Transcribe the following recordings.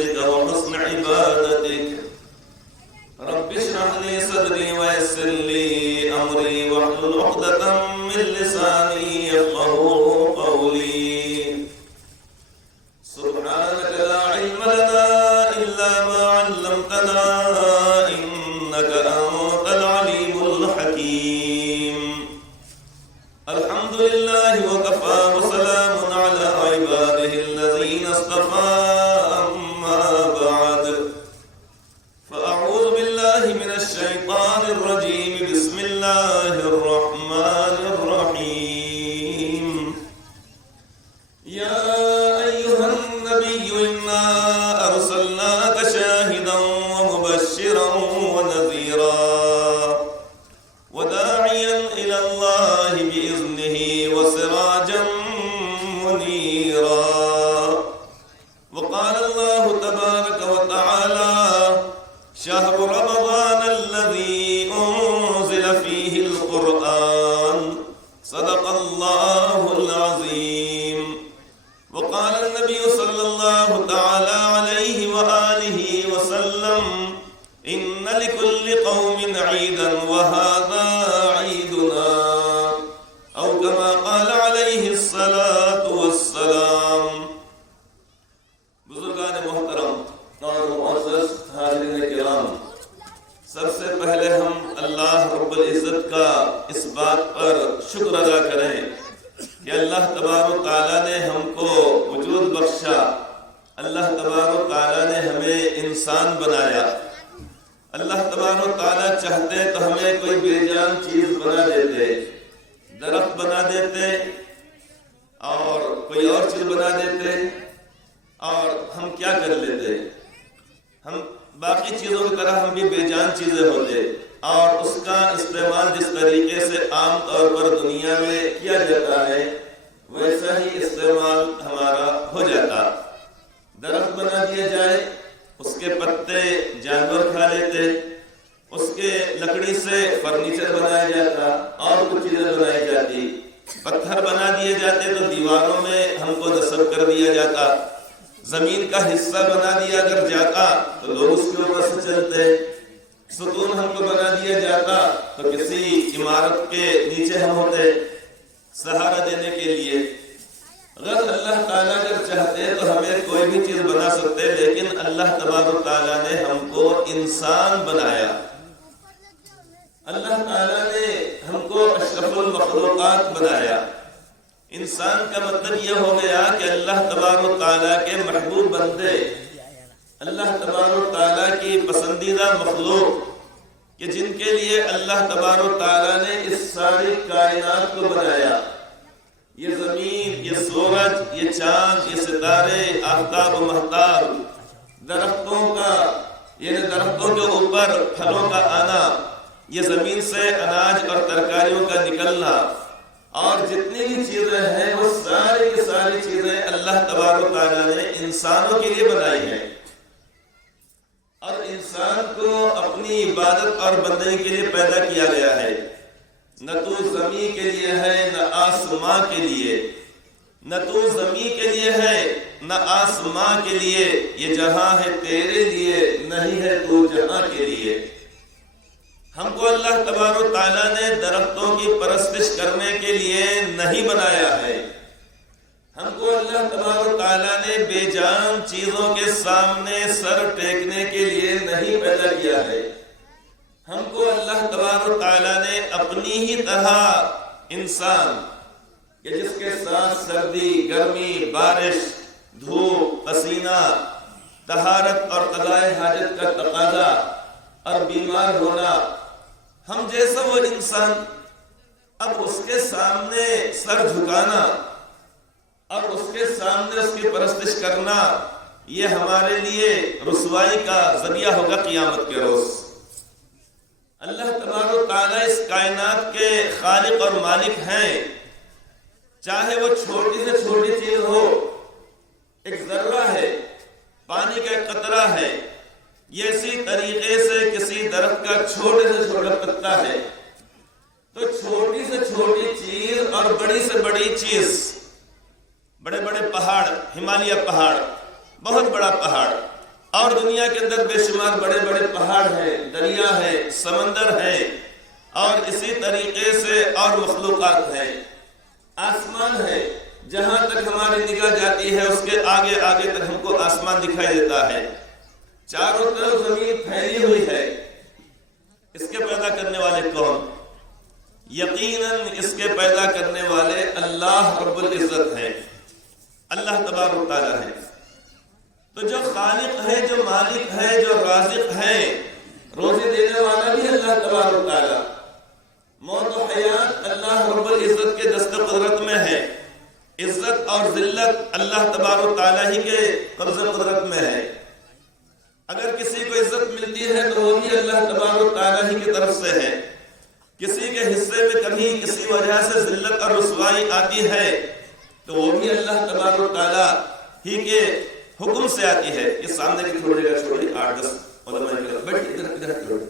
معرفتك وحسن عبادتك. رب اشرح لي صدري ويسر لي أمري واحلل عقدة من لساني يفقهوا قولي. سبحانك لا علم لنا إلا ما علمتنا إنك أنت العليم الحكيم. الحمد لله وكفى وسلام على عباده الذين اصطفى. أما بعد فأعوذ بالله من الشيطان الرجيم. بسم الله الرحمن الرحيم. يا أيها النبي إنا أرسلناك شاهدا ومبشرا ونذيرا وداعيا إلى الله بإذنه وسراجا منيرا. وقال الله تبارك وتعالى: شهر رمضان الذي أنزل فيه القرآن صدق الله العظيم. وقال النبي صلى الله تعالى عليه وآله وسلم: إن لكل قوم عيدا وهذا عيدنا، أو كما قال عليه الصلاة والسلام. بزرگان محترم اور معزز حاضرین کرام، سب سے پہلے ہم اللہ رب العزت کا اس بات پر شکر ادا کریں کہ اللہ تبارک و تعالیٰ نے ہم کو وجود بخشا. اللہ تبارک و تعالیٰ نے ہمیں انسان بنایا. اللہ تبارک و تعالیٰ چاہتے تو ہمیں کوئی بے جان چیز بنا دیتے، درخت بنا دیتے اور کوئی اور چیز بنا دیتے، اور ہم کیا کر لیتے؟ ہم باقی چیزوں کی طرح ہم بھی بے جان چیزیں ہوتے، اور اس کا استعمال جس طریقے سے عام طور پر دنیا میں کیا جاتا ہے ویسا ہی استعمال ہمارا ہو جاتا. درخت بنا دیا جائے، اس کے پتے جانور کھا لیتے، اس کے لکڑی سے فرنیچر بنایا جاتا اور کچھ چیزیں بنائی جاتی. پتھر بنا دیے جاتے تو دیواروں میں ہم کو نصب کر دیا جاتا. زمین کا حصہ بنا دیا اگر جاتا تو لوگ اس کے اوپر سے چلتے. ستون ہم کو بنا دیا جاتا تو کسی عمارت کے نیچے ہم ہوتے سہارا دینے کے لیے. اگر اللہ تعالیٰ اگر چاہتے تو ہمیں کوئی بھی چیز بنا سکتے، لیکن اللہ تبارک و تعالیٰ نے ہم کو انسان بنایا. اللہ تعالیٰ نے ہم کو اشرف المخلوقات بنایا. انسان کا مطلب یہ ہو گیا کہ اللہ تبارک و تعالیٰ کے محبوب بندے، اللہ تبارک و تعالیٰ کی پسندیدہ مخلوق، کہ جن کے لیے اللہ تبارک و تعالیٰ نے اس ساری کائنات کو بنایا. یہ زمین، یہ سورج، یہ چاند، یہ ستارے، آفتاب و مہتاب، درختوں کا یعنی درختوں کے اوپر پھلوں کا آنا، یہ زمین سے اناج اور ترکاریوں کا نکلنا، اور جتنی بھی چیزیں ہیں وہ ساری کی ساری چیزیں اللہ تبارک و تعالیٰ نے انسانوں کے لیے بنائی ہیں. اور انسان کو اپنی عبادت اور بندگی کے لیے پیدا کیا گیا ہے. نہ تو زمین کے لیے ہے نہ آسمان کے لیے، نہ تو زمین کے لیے ہے نہ آسمان کے لیے. یہ جہاں ہے تیرے لیے، نہیں ہے تو جہاں کے لیے. ہم کو اللہ تبارک و تعالیٰ نے درختوں کی پرستش کرنے کے لیے نہیں بنایا ہے. ہم کو اللہ تبارک و تعالیٰ نے بے جان چیزوں کے سامنے سر ٹیکنے کے لیے نہیں پیدا کیا ہے. ہم کو اللہ تبارک و تعالیٰ نے اپنی ہی طرح انسان، کہ جس کے ساتھ سردی، گرمی، بارش، دھوپ، پسینہ، طہارت اور قضاء حاجت کا تقاضا اور بیمار ہونا، ہم جیسا وہ انسان، اب اس کے سامنے سر جھکانا اور اس کے سامنے اس کی پرستش کرنا، یہ ہمارے لیے رسوائی کا ذریعہ ہوگا قیامت کے روز. اللہ تبارک و تعالیٰ اس کائنات کے خالق اور مالک ہیں. چاہے وہ چھوٹی سے چھوٹی چیز ہو، ایک ذرہ ہے، پانی کا ایک قطرہ ہے، یہ اسی طریقے سے کسی درخت کا چھوٹے سے چھوٹا پتا ہے، تو چھوٹی سے چھوٹی چیز اور بڑی سے بڑی چیز، بڑے بڑے پہاڑ، ہمالیہ پہاڑ، بہت بڑا پہاڑ، اور دنیا کے اندر بے شمار بڑے بڑے پہاڑ ہیں، دریا ہے، سمندر ہے، اور اسی طریقے سے اور مخلوقات ہیں۔ آسمان ہے، جہاں تک ہماری نگاہ جاتی ہے اس کے آگے آگے تک ہم کو آسمان دکھائی دیتا ہے۔ چاروں طرف زمین پھیلی ہوئی ہے۔ اس کے پیدا کرنے والے کون؟ یقیناً اس کے پیدا کرنے والے اللہ رب العزت ہے، اللہ تبارک و تعالیٰ ہے۔ تو جو خالق ہے، جو مالک ہے، جو رازق ہے، روزی دینے والا بھی اللہ تبارک و تعالیٰ، موت و حیات اللہ رب العزت کے دست قدرت میں ہے، عزت اور ذلت اللہ تبارک و تعالیٰ ہی کے قبض قدرت میں ہے۔ اگر کسی کو عزت ملتی ہے تو وہ بھی اللہ تبارک و تعالیٰ ہی کی طرف سے ہے۔ کسی کے حصے میں کبھی کسی وجہ سے ذلت اور رسوائی آتی ہے تو وہ بھی اللہ تبارک و تعالیٰ ہی کے حکم سے آتی ہے۔ یہ سامنے کی تھوڑی جگہ چھوڑی، 8-10 علماء کرام بیٹھ ادھر چھوڑی،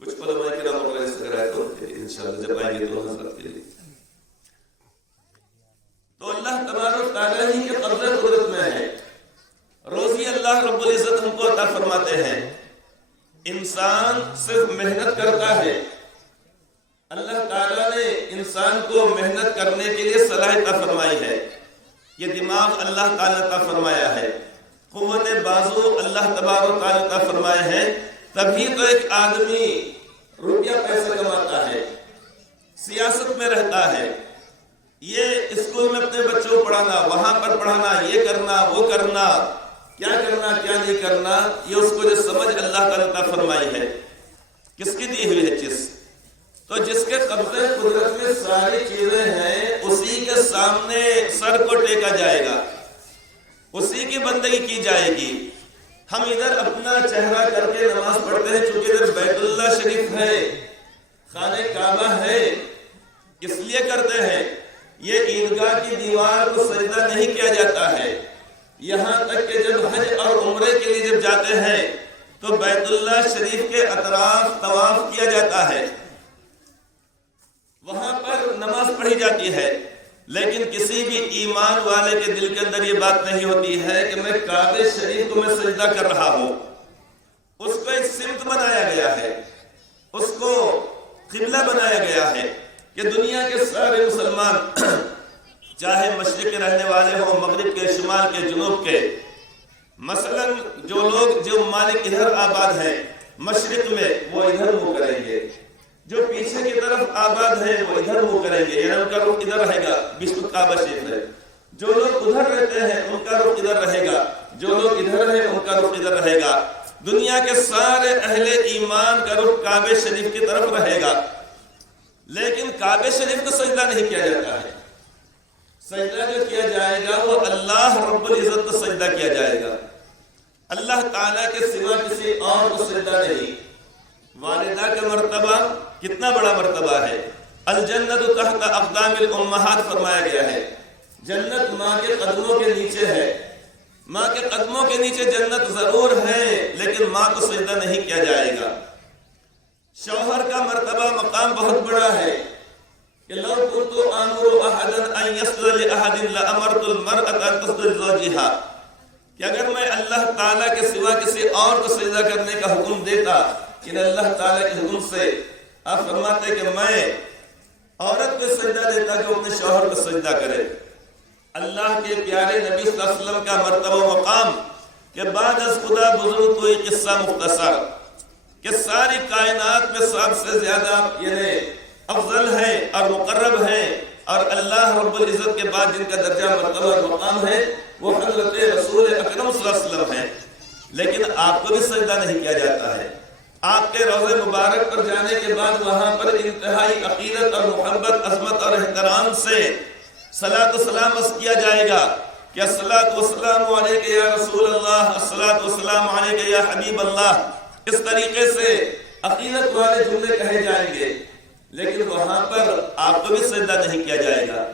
کچھ علماء کرام وغیرہ اس طرح ہے، تو انشاءاللہ جب آئیں گے تو حضرت کے لیے۔ تو اللہ تبارک و تعالیٰ ہی کے قبضہ قدرت میں ہے۔ روزی اللہ رب العزت ہم کو عطا فرماتے ہیں۔ انسان صرف محنت کرتا ہے۔ اللہ تعالیٰ نے انسان کو محنت کرنے کے لیے صلاحیت عطا فرمائی ہے۔ یہ دماغ اللہ تعالیٰ عطا فرمایا ہے، قوت بازو اللہ تبارک و تعالیٰ عطا فرمائے ہیں، تبھی تو ایک آدمی روپیہ پیسہ کماتا ہے، سیاست میں رہتا ہے۔ یہ اسکول میں اپنے بچوں کو پڑھانا، وہاں پر پڑھانا، یہ کرنا وہ کرنا، کیا کرنا کیا نہیں کرنا، یہ اس کو جو سمجھ اللہ تعالیٰ عطا فرمائی ہے، کس کی دی ہوئی ہے چیز؟ تو جس کے قبضے قدرت میں ساری چیزیں ہیں، اسی کے سامنے سر کو ٹیکا جائے گا، اسی کی بندگی کی جائے گی۔ ہم ادھر اپنا چہرہ کر کے نماز پڑھتے ہیں، چونکہ ادھر بیت اللہ شریف ہے، خانہ کعبہ ہے، اس لیے کرتے ہیں۔ یہ عیدگاہ کی دیوار کو سجدہ نہیں کیا جاتا ہے، یہاں تک کہ جب حج اور عمرے کے لیے جب جاتے ہیں تو بیت اللہ شریف کے اطراف طواف کیا جاتا ہے، وہاں پر نماز پڑھی جاتی ہے۔ لیکن کسی بھی ایمان والے کے دل کے اندر یہ بات نہیں ہوتی ہے کہ میں کعبہ شریف کو میں سجدہ کر رہا ہوں۔ اس کو ایک سمت بنایا گیا ہے، اس کو قبلہ بنایا گیا ہے کہ دنیا کے سارے مسلمان، چاہے مشرق کے رہنے والے ہوں، مغرب کے، شمال کے، جنوب کے، مثلا جو لوگ جو ممالک ادھر آباد ہیں مشرق میں، وہ ادھر منہ کریں گے، جو پیچھے کی طرف آباد ہیں وہ ادھر منہ کریں گے، یعنی ان کا رخ ادھر رہے گا، بیچ میں کعبہ شریف ہے۔ جو لوگ ادھر رہتے ہیں ان کا رخ ادھر رہے گا، جو لوگ ادھر ہیں ان کا رخ ادھر رہے گا۔ دنیا کے سارے اہل ایمان کا رخ کعبہ شریف کی طرف رہے گا، لیکن کعبہ شریف کو سجدہ نہیں کیا جاتا ہے۔ سجدہ جو کیا جائے گا وہ اللہ رب العزت کو سجدہ کیا جائے گا، اللہ تعالیٰ کے سوا کسی اور کو سجدہ نہیں۔ والدہ کا مرتبہ کتنا بڑا مرتبہ ہے، الجنت تحت اقدام الامہات فرمایا گیا ہے، جنت ماں کے قدموں کے نیچے ہے۔ ماں کے قدموں کے نیچے جنت ضرور ہے، لیکن ماں کو سجدہ نہیں کیا جائے گا۔ شوہر کا مرتبہ مقام بہت بڑا ہے کہ لو کنت امر احدا ان يسجد لاحد لامرت المرأة ان تسجد لزوجها، کہ اگر میں اللہ تعالیٰ کے سوا کسی اور کو سجدہ کرنے کا حکم دیتا، کہ اللہ تعالیٰ کے حکم سے آپ فرماتے کہ میں عورت کو سجدہ دیتا کہ اپنے شوہر کو سجدہ کرے۔ اللہ کے پیارے نبی صلی اللہ علیہ وسلم کا مرتبہ و مقام کہ بعد از خدا بزرگ تو یہ قصہ مختصر، کہ ساری کائنات میں سب سے زیادہ یعنی افضل ہیں اور مقرب ہیں، اور اللہ رب العزت کے بعد جن کا درجہ مرتبہ اور مقام ہے وہ حضرت رسول اکرم صلی اللہ علیہ وسلم ہیں۔ لیکن آپ کو بھی سجدہ نہیں کیا جاتا ہے۔ آپ کے روضہ مبارک پر جانے کے بعد وہاں پر انتہائی عقیدت اور محبت، عظمت اور احترام سے صلاۃ و سلام عرض کیا جائے گا کہ الصلاۃ والسلام علیک یا رسول اللہ، الصلاۃ والسلام علیک یا حبیب اللہ۔ اس طریقے سے عقیدت والے جملے کہے جائیں گے، لیکن وہاں پر آپ کو بھی سجدہ نہیں کیا جائے گا۔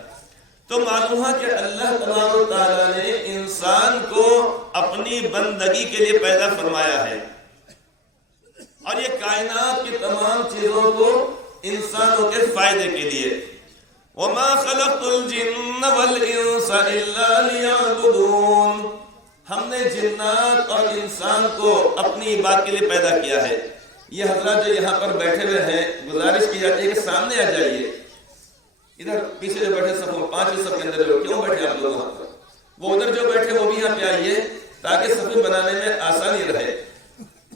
تو معلوم ہے کہ اللہ تبارک و تعالیٰ نے انسان کو اپنی بندگی کے لیے پیدا فرمایا ہے، اور یہ کائنات کی تمام چیزوں کو انسانوں کے فائدے کے لیے۔ وَمَا خَلَقْتُ الْجِنَّ وَالْإِنسَ إِلَّا لِيَعْبُدُونَ، ہم نے جنات اور انسان کو اپنی بات کے لیے پیدا کیا ہے. یہ حضرات جو یہاں پر بیٹھے ہوئے ہیں گزارش کی جاتی ہے کہ سامنے آ جائیے. ادھر پیچھے جو بیٹھے سب 5 صف کے اندر کیوں بیٹھے آپ لوگ وہاں پر؟ وہ ادھر جو بیٹھے وہ بھی یہاں پہ آئیے تاکہ صفیں بنانے میں آسانی رہے.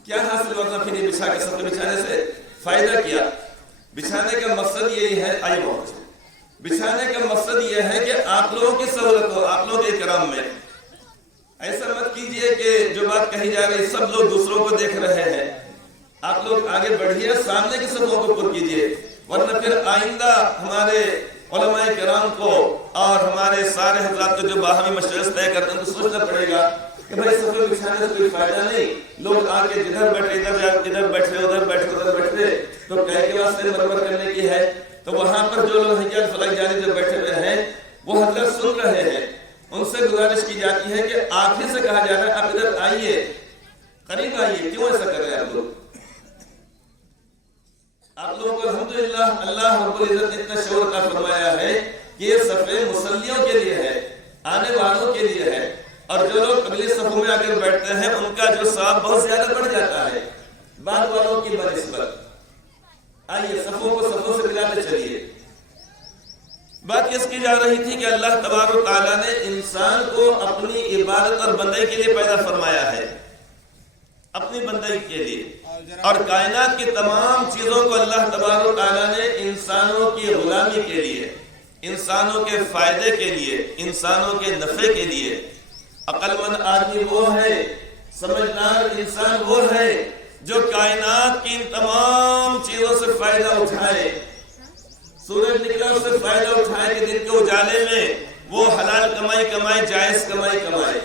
کیا حاصل ہوگا پھر یہ بچھا کے صفیں بچھانے سے؟ فائدہ کیا؟ بچھانے کا مقصد یہی ہے. آئیے محمد بچھانے کا مقصد یہ ہے کہ آپ لوگوں کی سہولت ہو, آپ لوگوں کے اکرام میں. ایسا مت کیجئے کہ جو بات کہی جا رہی سب لوگ دوسروں کو دیکھ رہے ہیں. آپ لوگ آگے بڑھیے, سامنے کی صفوں کو پر کیجئے, ورنہ پھر آئندہ ہمارے علماء کرام کو اور ہمارے سارے حضرات کو جو باہمی مشورے طے کرتے ہیں تو سوچنا پڑے گا کہ بھائی صفیں بچھانے سے کوئی فائدہ نہیں. لوگ آگے جدھر بیٹھے ادھر بیٹھے ادھر بیٹھے تو کہے کے واسطے مرمر کرنے کی ہے. تو وہاں پر جو لوگ حجاز فلک جانی جو بیٹھے ہوئے ہیں وہ حضرت سن رہے ہیں. ان سے گزارش کی جاتی ہے کہ آپ ہی سے کہا جا رہا ہے آپ ادھر آئیے, قریب آئیے. کیوں ایسا کر رہے ہیں آپ لوگ؟ آپ لوگوں کو الحمدللہ اللہ رب العزت نے اتنا شعور عطا فرمایا ہے کہ یہ صفیں مصلیوں کے لیے ہے, آنے والوں کے لیے ہے. اور جو لوگ اگلی صفوں میں آگر بیٹھتے ہیں ان کا جو ثواب بہت زیادہ بڑھ جاتا ہے بعد والوں کی بنسبت. آئیے صفوں کو صفوں سے ملاتے چلیے. بات اس کی جا رہی تھی کہ اللہ تبارک و تعالیٰ نے انسان کو اپنی عبادت اور بندگی کے لیے پیدا فرمایا ہے, اپنی بندگی کے لیے. اور کائنات کی تمام چیزوں کو اللہ تبارک و تعالیٰ نے انسانوں کی غلامی کے لیے, انسانوں کے فائدے کے لیے, انسانوں کے نفع کے لیے. عقل مند آدمی وہ ہے, سمجھدار انسان وہ ہے جو کائنات کی ان تمام چیزوں سے فائدہ اٹھائے. سورج نکلا اس سے فائدہ اٹھائے کہ دن کے اجالے میں وہ حلال کمائی, جائز کمائی.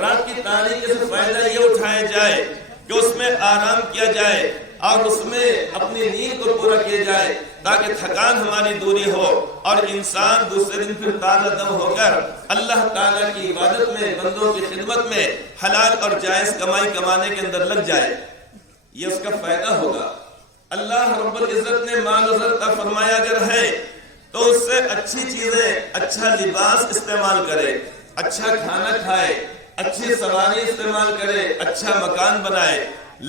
رات کی تاریکی سے فائدہ یہ اٹھایا جائے کہ اس میں آرام کیا جائے اور اس میں اپنی نیند کو پورا کیا جائے تاکہ تھکان ہماری دوری ہو اور انسان دوسرے دن پھر تازہ دم ہو کر اللہ تعالیٰ کی عبادت میں, بندوں کی خدمت میں حلال اور جائز کمائی کمانے کے اندر لگ جائے. یہ اس کا فائدہ ہوگا. اللہ رب العزت نے مال و زر کا فرمایا اگر ہے تو اس سے اچھی چیزیں, اچھا لباس استعمال کرے, اچھا کھانا کھائے, اچھی سواری استعمال کرے, اچھا مکان بنائے,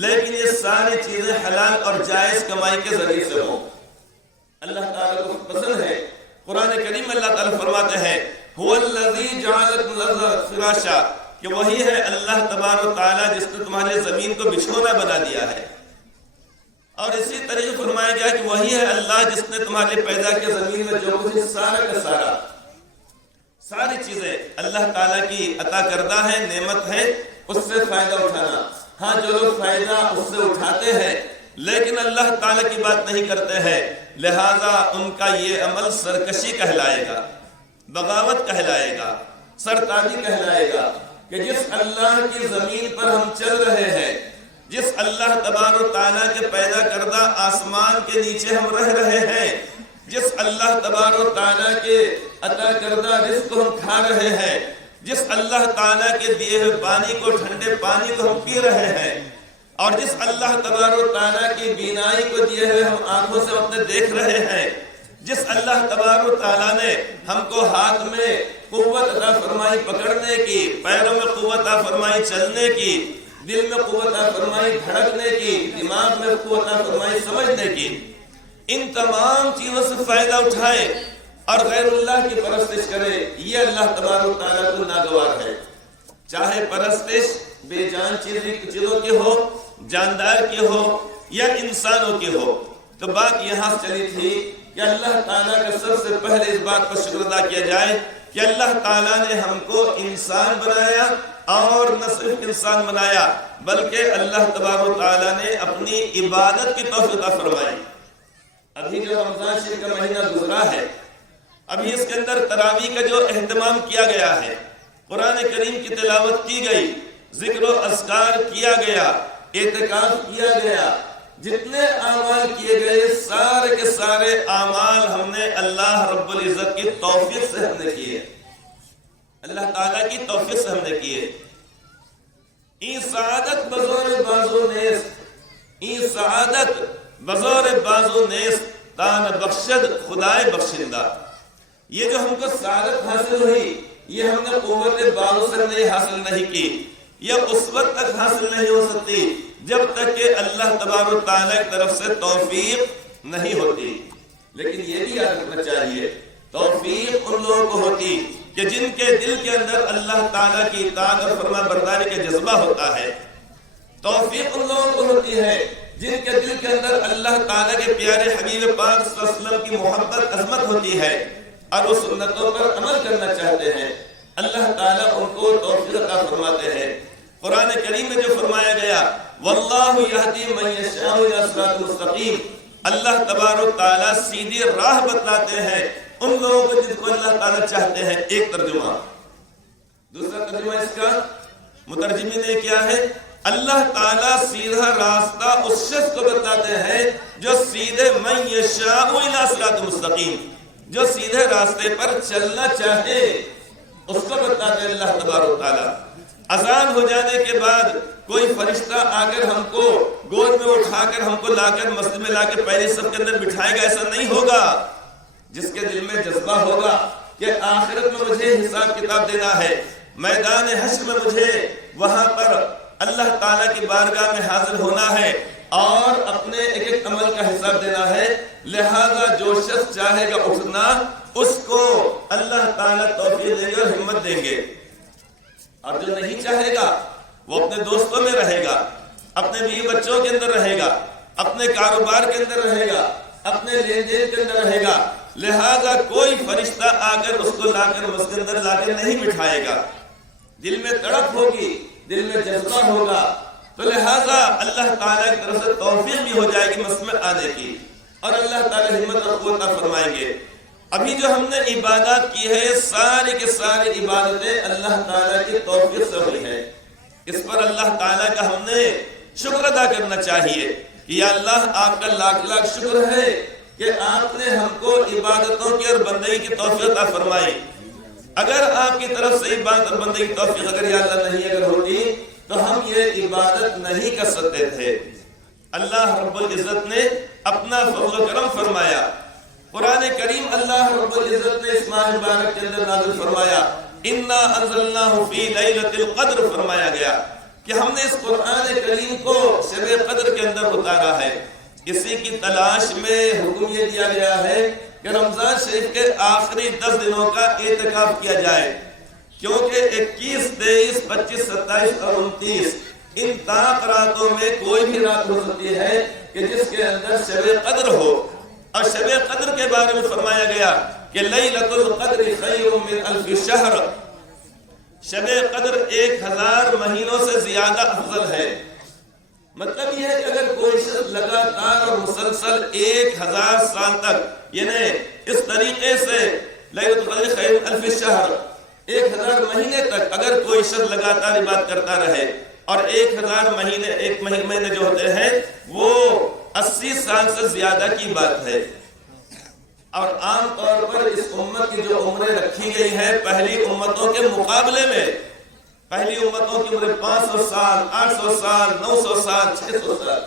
لیکن یہ ساری چیزیں حلال اور جائز کمائی کے ذریعے سے ہوں. اللہ تعالیٰ کو پسند ہے. قرآن کریم اللہ تعالیٰ فرماتے ہیں هو الذی جعل الارض فراشا, کہ وہی ہے اللہ تبارک و تعالیٰ جس نے تمہارے زمین کو بچھونا بنا دیا ہے. اور اسی طریقے فرمایا گیا کہ وہی ہے اللہ جس نے تمہارے پیدا کیا زمین میں جو کچھ سارا کا سارا, ساری چیزیں اللہ تعالیٰ کی عطا کردہ ہے, نعمت ہے, اس سے فائدہ اٹھانا. ہاں جو لوگ فائدہ اس سے اٹھاتے ہیں لیکن اللہ تعالیٰ کی بات نہیں کرتے ہیں, لہذا ان کا یہ عمل سرکشی کہلائے گا, بغاوت کہلائے گا, سرتاجی کہلائے گا. کہ جس اللہ کی زمین پر ہم چل رہے ہیں, جس اللہ تبارک و تعالیٰ کے پیدا کردہ آسمان کے نیچے ہم رہ رہے ہیں, جس اللہ تبارک و تعالیٰ کے عطا کردہ رزق کو ہم کھا رہے ہیں, جس اللہ تعالیٰ کے دیے ہوئے پانی کو, ٹھنڈے پانی کو ہم پی رہے ہیں, اور جس اللہ تبارک و تعالیٰ کی بینائی کو دیے ہوئے ہم آنکھوں سے اپنے دیکھ رہے ہیں, جس اللہ تبارک و تعالیٰ نے ہم کو ہاتھ میں قوت عطا فرمائی پکڑنے کی, پیروں میں قوت عطا فرمائی چلنے کی, دل میں قوت عطا فرمائی دھڑکنے کی, دماغ میں قوت عطا فرمائی سمجھنے کی, ان تمام چیزوں سے فائدہ اٹھائے اور غیر اللہ کی پرستش کرے, یہ اللہ تبارک و تعالیٰ کو ناگوار ہے. چاہے پرستش بے جان چیزوں کی ہو, جاندار کی ہو یا انسانوں کی ہو. تو بات یہاں چلی تھی کہ اللہ تعالیٰ کا سب سے پہلے اس بات پر شکر ادا کیا جائے کہ اللہ تعالیٰ نے ہم کو انسان بنایا, اور نہ صرف انسان بنایا بلکہ اللہ تبارک و تعالیٰ نے اپنی عبادت کی توفیق عطا فرمائی. ابھی جو رمضان شریف کا مہینہ گزرا ہے, ابھی اس کے اندر تراویح کا جو اہتمام کیا گیا ہے, قرآن کریم کی تلاوت کی گئی, ذکر و اذکار کیا گیا, اعتکاف کیا گیا, جتنے اعمال کیے گئے سارے کے سارے اعمال ہم نے اللہ رب العزت کی توفیق سے ہم نے کیے, اللہ تعالیٰ کی توفیق سے ہم نے کیے. این سعادت بزور بازو نیست, این سعادت بزور بازو نیست, تان بخشد خدای بخشندہ. یہ جو ہم کو سعادت حاصل ہوئی یہ ہم نے قوت بالغ سے نہیں حاصل نہیں کی، یہ اس وقت تک حاصل نہیں ہو سکتی جب تک کہ اللہ تبارک و تعالیٰ کی طرف سے توفیق نہیں ہوتی۔ لیکن یہ بھی یاد رکھنا چاہیے توفیق ان لوگوں کو ہوتی کہ جن کے دل کے اندر اللہ تعالیٰ کی اطاعت اور فرما برداری کا جذبہ ہوتا ہے۔ توفیق ان لوگوں کو ہوتی ہے جن کے دل کے اندر اللہ تعالیٰ کے پیارے حبیب پاک صلی اللہ علیہ وسلم کی محبت عظمت ہوتی ہے اور وہ سنتوں پر عمل کرنا چاہتے ہیں۔ اللہ تعالیٰ ان کو توفیق عطا فرماتے ہیں۔ قرآن کریم میں جو فرمایا گیا واللہ یہدی من یشاء الی صراط مستقیم، اللہ تبارک تعالیٰ سیدھی راہ بتلاتے ہیں ان لوگوں کو جن کو اللہ تعالیٰ چاہتے ہیں۔ ایک ترجمہ۔ دوسرا ترجمہ اس کا مترجمین نے کیا ہے؟ اللہ تعالیٰ سیدھا راستہ اس شخص کو بتاتے ہیں جو سیدھے من یشاء الی صراط مستقیم، جو سیدھے راستے پر چلنا چاہے اس کو بتاتے ہیں اللہ تبارک تعالیٰ۔ اذان ہو جانے کے بعد کوئی فرشتہ آ کر ہم کو گود میں اٹھا کر ہم کو لا کر مسجد میں لا کے پہلی صف کے اندر بٹھائے گا، ایسا نہیں ہوگا۔ جس کے دل میں جذبہ ہوگا کہ آخرت میں مجھے حساب کتاب دینا ہے، میدان حشر میں مجھے وہاں پر اللہ تعالیٰ کی بارگاہ میں حاضر ہونا ہے اور اپنے ایک ایک عمل کا حساب دینا ہے، لہذا جو شخص چاہے گا اٹھنا اس کو اللہ تعالیٰ توفیق دیں گے اور ہمت دیں گے، اور جو نہیں چاہے گا وہ اپنے دوستوں میں رہے گا، اپنے بیوی بچوں کے اندر رہے گا، اپنے کاروبار کے اندر رہے گا، اپنے لین دین کے اندر رہے گا، لہذا کوئی فرشتہ آ کر اس کو لا کر مسجد کے اندر لا کے نہیں بٹھائے گا۔ دل میں تڑپ ہوگی، دل میں جذبہ ہوگا، تو لہذا اللہ تعالیٰ کی طرف سے توفیق بھی ہو جائے گی مسجد میں آنے کی، اور اللہ تعالیٰ ہمت اور قوت فرمائیں گے۔ ابھی جو ہم نے عبادات کی ہے ساری کے ساری عبادتیں اللہ تعالیٰ کی توفیق سے ہوئی ہے، اس پر اللہ تعالیٰ کا ہم نے شکر ادا کرنا چاہیے کہ یا اللہ آپ کا لاکھ لاکھ شکر ہے کہ آپ نے ہم کو عبادتوں کی اور بندگی کی توفیق عطا فرمائی۔ اگر آپ کی طرف سے عبادت اور بندگی کی توفیق اگر یا اللہ نہیں اگر ہوتی تو ہم یہ عبادت نہیں کر سکتے تھے۔ اللہ رب العزت نے اپنا فضل و کرم فرمایا۔ قرآن کریم اللہ رب العزت نے اس ماہ مبارک کے اندر نازل فرمایا انا انزلناہ فی لیلۃ القدر، فرمایا گیا کہ ہم نے اس قرآن کریم کو شب قدر کے اندر اتارا ہے۔ اسی کی تلاش میں حکم یہ دیا گیا ہے کہ رمضان شریف کے آخری 10 دنوں کا اعتکاف کیا جائے، کیونکہ 21، 23، 25، 27 اور 29 ان طاق راتوں میں کوئی بھی رات ہو سکتی ہے کہ جس کے اندر شب قدر ہو، اور شب قدر کے بارے میں فرمایا گیا کہ لیلۃ القدر خیر من الف شہر، شب قدر 1000 مہینوں سے زیادہ افضل ہے۔ مطلب یہ ہے کہ اگر کوئی شخص لگاتار اور مسلسل 1000 سال تک، یعنی اس طریقے سے لیلۃ القدر خیر من الف شہر، 1000 مہینے تک اگر کوئی شخص لگاتار عبادت کرتا رہے، اور 1000 مہینے، ایک مہینے جو ہوتے ہیں وہ 80 سال سے زیادہ کی بات ہے، اور عام طور پر اس امت کی جو عمریں رکھی گئی ہیں پہلی امتوں کے مقابلے میں، پہلی امتوں کی عمریں 500 سال، 800 سال، 900 سال، 600 سال،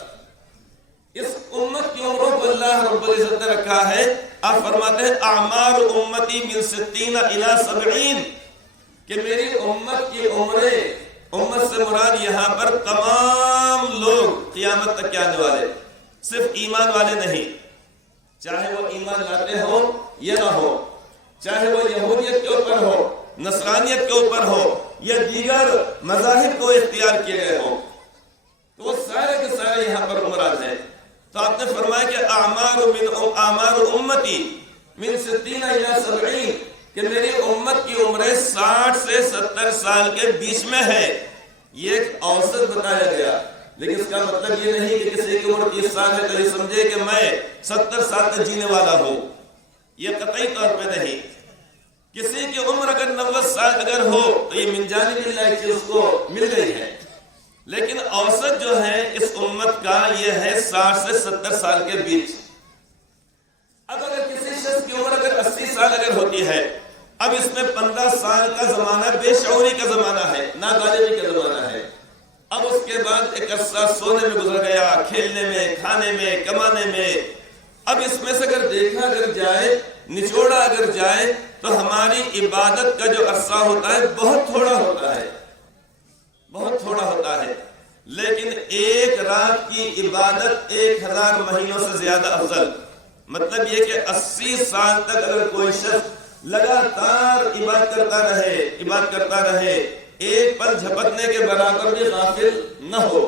اس امت کی عمروں کو اللہ رب العزت نے رکھا ہے۔ آپ فرماتے ہیں اعمار امتی من 60 الی 70، کہ میری امت کی عمریں، امت سے مراد یہاں پر تمام لوگ قیامت تک کے آنے والے، صرف ایمان والے نہیں، چاہے وہ ایمان لاتے ہو یا نہ ہو، چاہے وہ یہودیت کے اوپر ہو، نصرانیت کے اوپر ہو، یا دیگر مذاہب کو اختیار کیے گئے ہو، تو وہ سارے کے سارے یہاں پر مراد ہیں۔ تو آپ نے فرمایا کہ اعمار امتی من 60 الی 70، کہ میری امت کی عمریں 60 سے 70 سال کے بیچ میں ہے، یہ ایک اوسط بتایا گیا، لیکن اس کا مطلب یہ نہیں کہ کسی کی عمر 30 سال ہے تو یہ سمجھے کہ میں 70 سال تک جینے والا ہوں، یہ قطعی طور پہ نہیں۔ کسی کی عمر اگر 90 سال اگر ہو تو یہ من جانب اللہ کی اس کو مل گئی ہے، لیکن اوسط جو ہے اس امت کا یہ ہے 60 سے 70 سال کے بیچ۔ اب اگر کسی شخص کی عمر اگر 80 سال اگر ہوتی ہے، اب اس میں 15 سال کا زمانہ بے شعوری کا زمانہ ہے، نابالغی کا زمانہ ہے، اب اس کے بعد ایک عرصہ سونے میں گزر گیا، کھیلنے میں، کھانے میں، کمانے میں۔ اب اس میں سے اگر دیکھا اگر جائے نچوڑا اگر جائے تو ہماری عبادت کا جو عرصہ ہوتا ہے بہت تھوڑا ہوتا ہے، بہت تھوڑا ہوتا ہے، لیکن ایک رات کی عبادت 1000 مہینوں سے زیادہ افضل۔ مطلب یہ کہ 80 سال تک اگر کوئی شخص لگاتار عبادت کرتا رہے ایک پل جھپکنے کے برابر بھی غافل نہ ہو،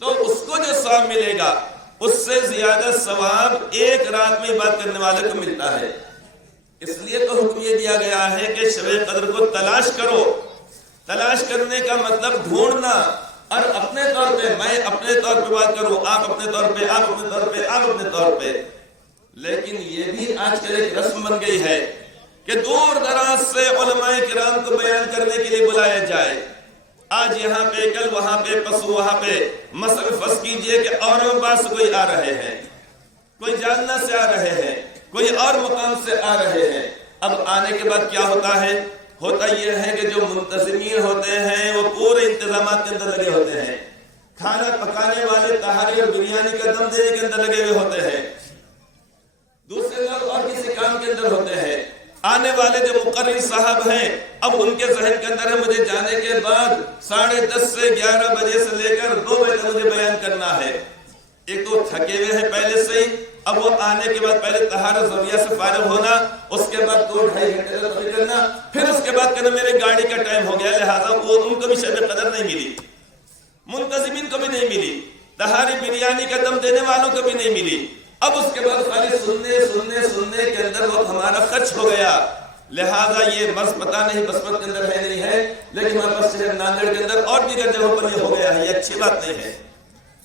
تو اس کو جو ثواب ملے گا اس سے زیادہ ثواب ایک رات میں عبادت کرنے والے کو ملتا ہے۔ اس لیے تو حکم یہ دیا گیا ہے کہ شب قدر کو تلاش کرو۔ تلاش کرنے کا مطلب ڈھونڈنا، اور اپنے طور پہ، میں اپنے طور پہ بات کروں، آپ اپنے طور پہ، آپ اپنے طور پہ، آپ اپنے طور پہ۔ لیکن یہ بھی آج کل ایک رسم بن گئی ہے کہ دور دراز سے علماء کرام کو بیان کرنے کے لیے بلایا جائے، آج یہاں پہ، کل وہاں پہ، پسو وہاں پہ۔ مثلا فرض کیجئے کہ اورنگ آباد سے کوئی آ رہے ہیں، کوئی جالنا سے آ رہے ہیں، کوئی اور مقام سے آ رہے ہیں۔ اب آنے کے بعد کیا ہوتا ہے؟ ہوتا یہ ہے کہ جو منتظمین ہوتے ہیں وہ پورے انتظامات کے اندر لگے ہوتے ہیں، کھانا پکانے والے تہاری اور بریانی کا دم دینے کے اندر لگے ہوئے ہوتے ہیں، دوسرے لوگ اور کسی کام کے اندر ہوتے ہیں۔ آنے والے جو مقرر صاحب ہیں، اب ان کے ذہن کے اندر ہے مجھے جانے کے بعد 10:30 سے 11 بجے سے لے کر 2 بجے تک مجھے بیان کرنا ہے۔ ایک تو تھکے ہوئے ہیں پہلے سے ہی، اب وہ آنے کے بعد پہلے طہارت زوریہ سے فارغ ہونا، اس کے بعد 2-2.5 گھنٹے کا تفریح کرنا، پھر اس کے بعد کہنا میرے گاڑی کا ٹائم ہو گیا، لہٰذا وہ ان کو بھی شب قدر نہیں ملی، منتظمین کو بھی نہیں ملی، تہاری بریانی کا دم دینے والوں کو بھی نہیں ملی۔ اب اس کے بعد خالی سننے کے اندر وہ ہمارا خرچ ہو گیا۔ لہٰذا یہ مرض پتہ نہیں بسمت کے اندر ہے نہیں ہے، لیکن ہمارے پاس شہر ناندیڑ کے اندر اور دیگر جگہوں پر یہ ہو گیا ہے، یہ اچھی بات نہیں ہے۔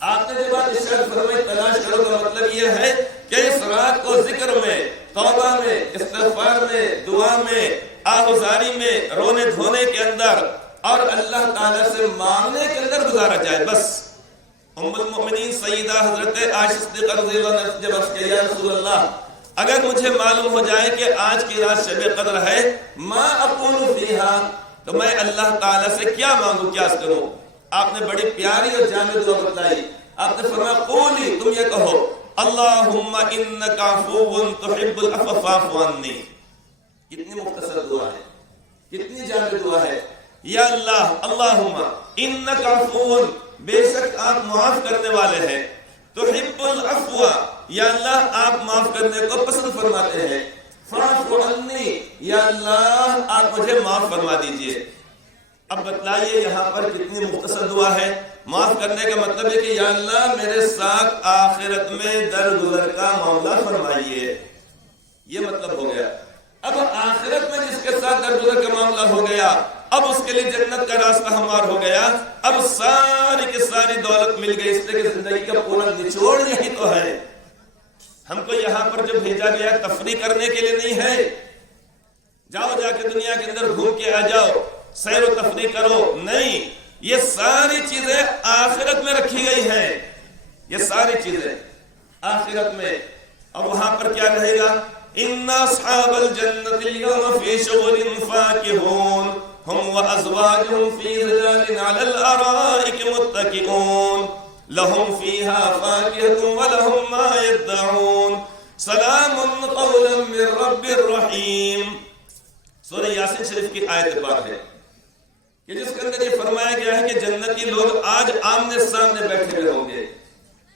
آپ نے جو بات ارشاد فرمائی تلاش کرو کا مطلب یہ ہے کہ اس رات کو ذکر میں، توبہ میں، استغفار میں، دعا میں، آہوزاری میں، رونے دھونے کے اندر اور اللہ تعالیٰ سے مانگنے کے اندر گزارا جائے بس۔ ام المؤمنین سیدہ حضرت عائشہ صدیقہ رضی اللہ عنہ جب عرض کیا یا رسول اللہ اگر مجھے معلوم ہو جائے کہ آج کی رات شب قدر ہے، ما اقول فیہا، تو میں اللہ تعالیٰ سے کیا مانگوں، کیا کروں؟ آپ نے بڑی پیاری اور جامع دعا بتلائی۔ آپ نے فرمایا قولی، تم یہ کہو اللہم انک عفو تحب العفو فاعف عنی۔ کتنی مختصر دعا ہے، کتنی جامع دعا ہے۔ یا اللہ، اللہم انک عفو، بے شک آپ معاف کرنے والے ہیں، تحب العفو، یا اللہ آپ معاف کرنے کو پسند فرماتے ہیں، فاعف عنی، یا اللہ آپ مجھے معاف فرما دیجئے۔ اب بتلائیے یہاں پر کتنی مختصر دعا ہے۔ معاف کرنے کا مطلب ہے کہ یا اللہ میرے ساتھ آخرت میں درگزر کا معاملہ فرمائیے، یہ مطلب ہو گیا۔ اب آخرت میں جس کے ساتھ درگزر کا معاملہ ہو گیا، اب اس کے لیے جنت کا راستہ ہموار ہو گیا، اب ساری کی ساری دولت مل گئی، اس لیے کہ زندگی کا پورا نچوڑ یہی تو ہے۔ ہم کو یہاں پر جو بھیجا گیا تفریح کرنے کے لیے نہیں ہے، جاؤ جا کے دنیا کے اندر گھوم کے آ جاؤ، سیر و تفریح کرو، نہیں، یہ ساری چیزیں آخرت میں رکھی گئی ہیں، یہ ساری چیزیں آخرت میں۔ اور وہاں پر کیا رہے گا؟ ان اصحاب الجنت اليوم فی شغل فاکہون ہم وازواجہم فی ظلال علی الارائک متکئون لہم فیہا فاکہۃ ولہم ما یدعون سلام قولا من رب الرحیم۔ سورہ یاسین شریف کی آیت پاک ہے کہ جس کے اندر یہ فرمایا گیا ہے کہ جنتی لوگ آج آمنے سامنے بیٹھے ہوئے ہوں گے،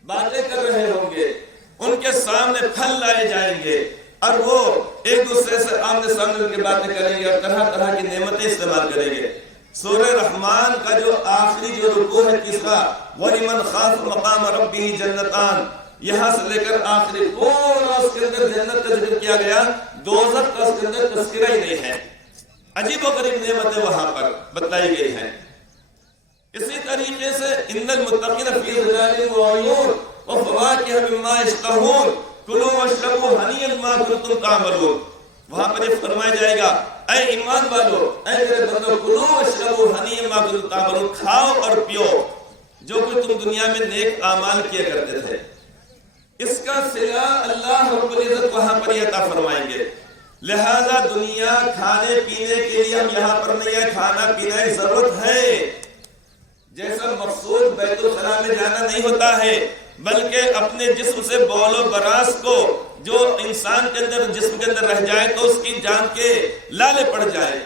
باتیں کر رہے ہوں گے، ان کے سامنے پھل لائے جائیں گے اور وہ ایک دوسرے سے آمنے سامنے ان کی باتیں کریں گے اور طرح طرح کی نعمتیں استعمال کریں گے۔ سورہ رحمان کا جو آخری جو رکوع ہے تیسرا، وَلِمَنْ خَافَ مَقَامَ رَبِّهِ جَنَّتَانِ، یہاں سے لے کر آخری پورا اس کے اندر جنت کا ذکر کیا گیا، دوزخ کا اس کے اندر تذکرہ ہی نہیں ہے۔ عجیب و غریب نعمتیں وہاں پر بتلائی گئی ہیں۔ اسی طریقے سے ان المتقین فی ظلال وعیون وفواکہ مما یشتہون کلوا واشربوا ہنیئا بما کنتم تعملون۔ وہاں پر یہ فرمایا جائے گا اے ایمان والو، اے میرے بندو، کلوا واشربوا ہنیئا بما کنتم تعملون، کھاؤ اور پیو جو کچھ تم دنیا میں نیک اعمال کیا کرتے تھے۔ اس کا صلہ اللہ رب العزت وہاں پر یہ عطا فرمائیں گے۔ لہذا دنیا کھانے پینے کے لیے ہم یہاں پر نہیں ہے، کھانا پینا کی ضرورت ہے۔ جیسا مقصود بیت الخلاء میں جانا نہیں ہوتا ہے، بلکہ اپنے جسم سے بول و براس کو جو انسان کے اندر جسم کے اندر رہ جائے تو اس کی جان کے لالے پڑ جائے۔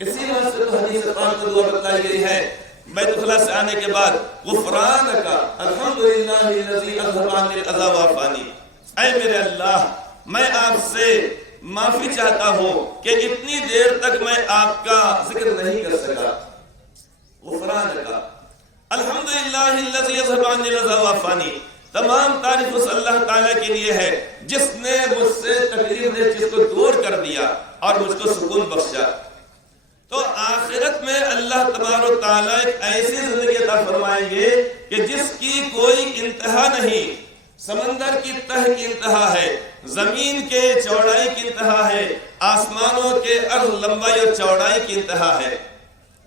اسی وجہ سے تو حدیث پاک میں دعا بتائی گئی ہے بیت الخلاء سے آنے کے بعد، غفرانک الحمدللہ الذی اذھب عنی الاذی وعافانی، اے میرے اللہ میں آپ سے معافی چاہتا ہوں کہ اتنی دیر تک میں آپ کا ذکر نہیں کر سکا۔ غفرانک الحمدللہ الذی اذھب عنی الاذی وعافانی، تمام تعریف اس اللہ تعالیٰ کے لیے ہے جس نے مجھ سے تکلیف نے چیز کو دور کر دیا اور مجھ کو سکون بخشا۔ تو آخرت میں اللہ تبارک و تعالیٰ ایک ایسی زندگی عطا فرمائیں گے کہ جس کی کوئی انتہا نہیں، سمندر کی تہ کی انتہا ہے، زمین کے چوڑائی کی انتہا ہے، آسمانوں کے عرض لمبائی اور چوڑائی کی انتہا ہے۔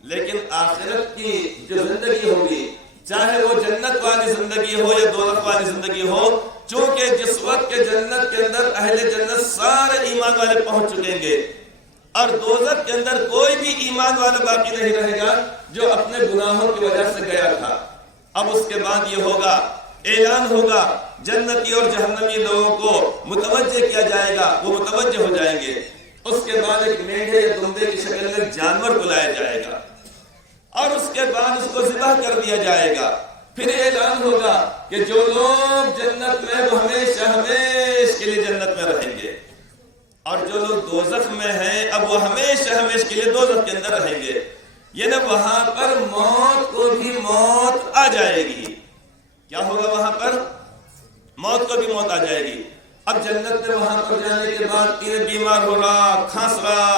لیکن آخرت کی جو زندگی ہوگی، چاہے وہ جنت والی زندگی ہو یا دوزخ والی زندگی ہو، چونکہ جس وقت کے جنت کے اندر اہل جنت سارے ایمان والے پہنچ چکیں گے اور دوزخ کے اندر کوئی بھی ایمان والا باقی نہیں رہے گا جو اپنے گناہوں کی وجہ سے گیا تھا۔ اب اس کے بعد یہ ہوگا، اعلان ہوگا، جنتی اور جہنمی لوگوں کو متوجہ کیا جائے گا، وہ متوجہ ہو جائیں گے۔ اس کے بعد ایک مینڈے یا دمبے کی شکل میں جانور بلایا جائے گا اور اس کے بعد اس کو ذبح کر دیا جائے گا۔ پھر اعلان ہوگا کہ جو لوگ جنت میں وہ ہمیشہ ہمیشہ کے لیے جنت میں رہیں گے، اور جو لوگ دوزخ میں ہیں اب وہ ہمیشہ ہمیشہ کے لیے دوزخ کے اندر رہیں گے۔ یعنی وہاں پر موت کو بھی موت آ جائے گی۔ کیا ہوگا وہاں پر؟ موت کو بھی موت آ جائے گی۔ اب جنت میں وہاں پر جانے کے بعد بیمار ہو رہا، کھانس رہا،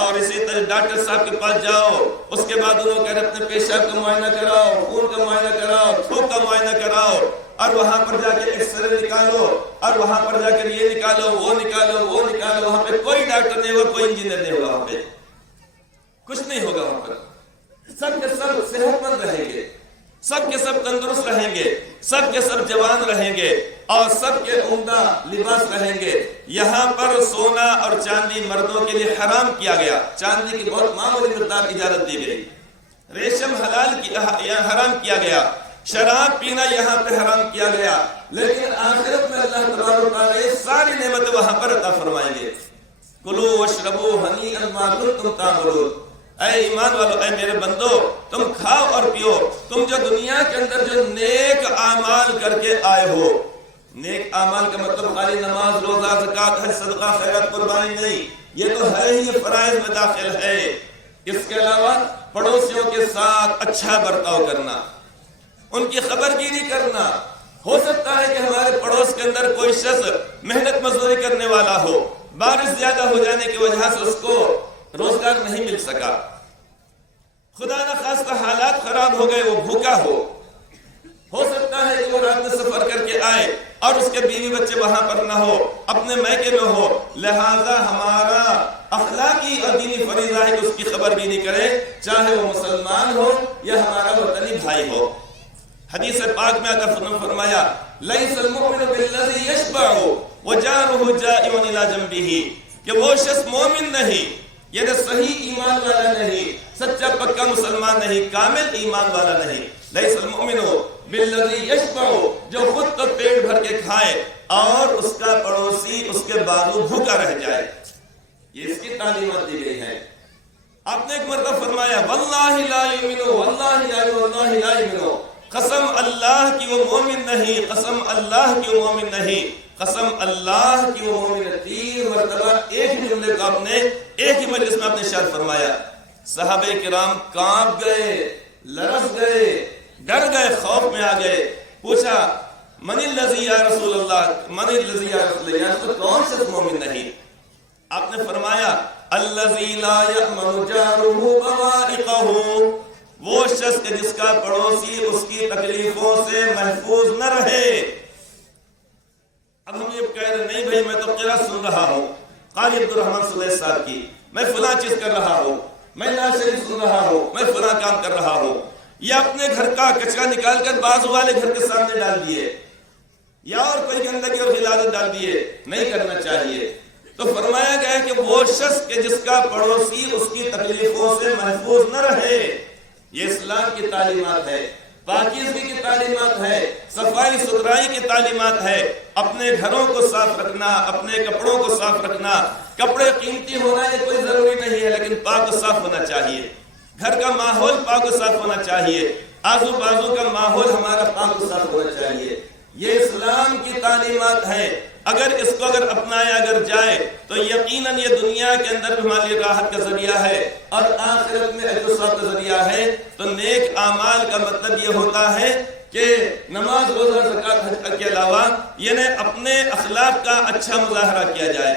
اور اسی طرح ڈاکٹر صاحب کے پاس جاؤ، اس کے بعد انہوں کہہ رہے اپنے پیشاب کا معائنہ کراؤ، خون کا معائنہ کراؤ، تھوک کا معائنہ کراؤ، اور وہاں پر جا کے ایکس رے نکالو، اور وہاں پر جا کر یہ نکالو، وہ نکالو، وہ نکالو۔ وہاں پہ کوئی ڈاکٹر نہیں ہوگا، کوئی انجینئر نہیں ہوگا، وہاں پہ کچھ نہیں ہوگا۔ وہاں پر سب کے سب صحت مند رہیں گے، سب کے سب تندرست رہیں گے، سب کے سب جوان رہیں گے، اور سب کے عمدہ لباس رہیں گے۔ یہاں پر سونا اور چاندی مردوں کے لیے حرام کیا گیا، چاندی کی بہت معمولی مقدار اجازت دی گئی، ریشم حرام کیا گیا، شراب پینا یہاں پہ حرام کیا گیا۔ لیکن آخرت میں اللہ تبارک و تعالیٰ ساری نعمتیں وہاں پر عطا فرمائیں گے۔ کلوا واشربوا ہنیئا بما کنتم تعملون، اے ایمان والو، اے میرے بندو، تم کھاؤ اور پیو، تم جو دنیا کے اندر جو نیک اعمال کر کے آئے ہو۔ نیک اعمال کا مطلب خالی نماز، روزہ، زکوٰۃ، حج، صدقہ، خیرات، قربانی نہیں، یہ تو ہے ہی فرائض میں داخل ہے۔ اس کے علاوہ پڑوسیوں کے ساتھ اچھا برتاؤ کرنا، ان کی خبر گیری کرنا۔ ہو سکتا ہے کہ ہمارے پڑوس کے اندر کوئی شخص محنت مزدوری کرنے والا ہو، بارش زیادہ ہو جانے کی وجہ سے اس کو روزگار نہیں مل سکا، خدا نہ خواستہ حالات خراب ہو گئے، وہ بھوکا ہو سکتا ہے کہ وہ رات میں سفر کر کے آئے اور اس کے بیوی بچے وہاں پر نہ ہو، اپنے میکے میں ہو۔ لہذا ہمارا اخلاقی اور دینی فریضہ ہے کہ اس کی خبر بھی نہیں کرے، چاہے وہ مسلمان ہو یا ہمارا وطنی بھائی ہو۔ حدیث پاک میں آقا فرمایا، لیس المؤمن بالذی یشبع وجارہ جائع الی جنبہ، کہ وہ شخص مومن نہیں، یعنی صحیح ایمان والا نہیں، سچا پکا مسلمان نہیں، کامل ایمان والا نہیں۔ لیس المؤمن بالذی یشبع، جو خود تو پیٹ بھر کے کھائے اور اس کا پڑوسی اس کے بازو بھوکا رہ جائے، یہ اس کی تعلیمات دی گئی ہے۔ آپ نے ایک مرتبہ فرمایا، واللہ لا یؤمن، واللہ لا یؤمن، واللہ لا یؤمن، قسم اللہ کی وہ مومن نہیں، قسم اللہ کی وہ مومن نہیں، قسم اللہ کی وہ مومن۔ 3 مرتبہ ایک ہی جملے کو آپ نے ایک ہی مجلس میں آپ نے ارشاد فرمایا۔ صحابہ کرام کانپ گئے، لرز گئے، ڈر گئے، خوف میں آ گئے، پوچھا من الذی یا رسول اللہ، من الذی یا رسول اللہ، تو کون سے مومن نہیں؟ آپ نے فرمایا الذی لا یأمن جارہ بوائقہ، وہ شخص کہ جس کا پڑوسی اس کی تکلیفوں سے محفوظ نہ رہے۔ اب ہم یہ کہہ رہے نہیں بھائی میں تو قرأت سن رہا ہوں قاری عبد الرحمن صدیق صاحب کی، میں فلاں چیز کر رہا ہوں، میں نعت شریف سن رہا ہوں، میں فلاں کام کر رہا ہوں، یا اپنے گھر کا کچرا نکال کر بازو والے گھر کے سامنے ڈال دیے، یا اور کوئی گندگی اور غلاظت ڈال دیے، نہیں کرنا چاہیے۔ تو فرمایا گیا کہ وہ شخص کہ جس کا پڑوسی اس کی تکلیفوں سے محفوظ نہ رہے، یہ اسلام کی تعلیمات ہے۔ پاکیزگی کی تعلیمات ہے، صفائی ستھرائی کی تعلیمات ہے، اپنے گھروں کو صاف رکھنا، اپنے کپڑوں کو صاف رکھنا۔ کپڑے قیمتی ہونا یہ کوئی ضروری نہیں ہے، لیکن پاک و صاف ہونا چاہیے۔ گھر کا ماحول پاک و صاف ہونا چاہیے، آزو بازو کا ماحول ہمارا پاک و صاف ہونا چاہیے۔ یہ اسلام کی تعلیمات ہیں، اگر اس کو اپنایا جائے تو یقیناً یہ دنیا کے اندر ہمارے لیے راحت کا ذریعہ ہے اور آخرت میں اجر و ثواب کا ذریعہ ہے۔ تو نیک اعمال کا مطلب یہ ہوتا ہے کہ نماز، روزہ، زکوٰۃ، حج کے علاوہ یعنی اپنے اخلاق کا اچھا مظاہرہ کیا جائے،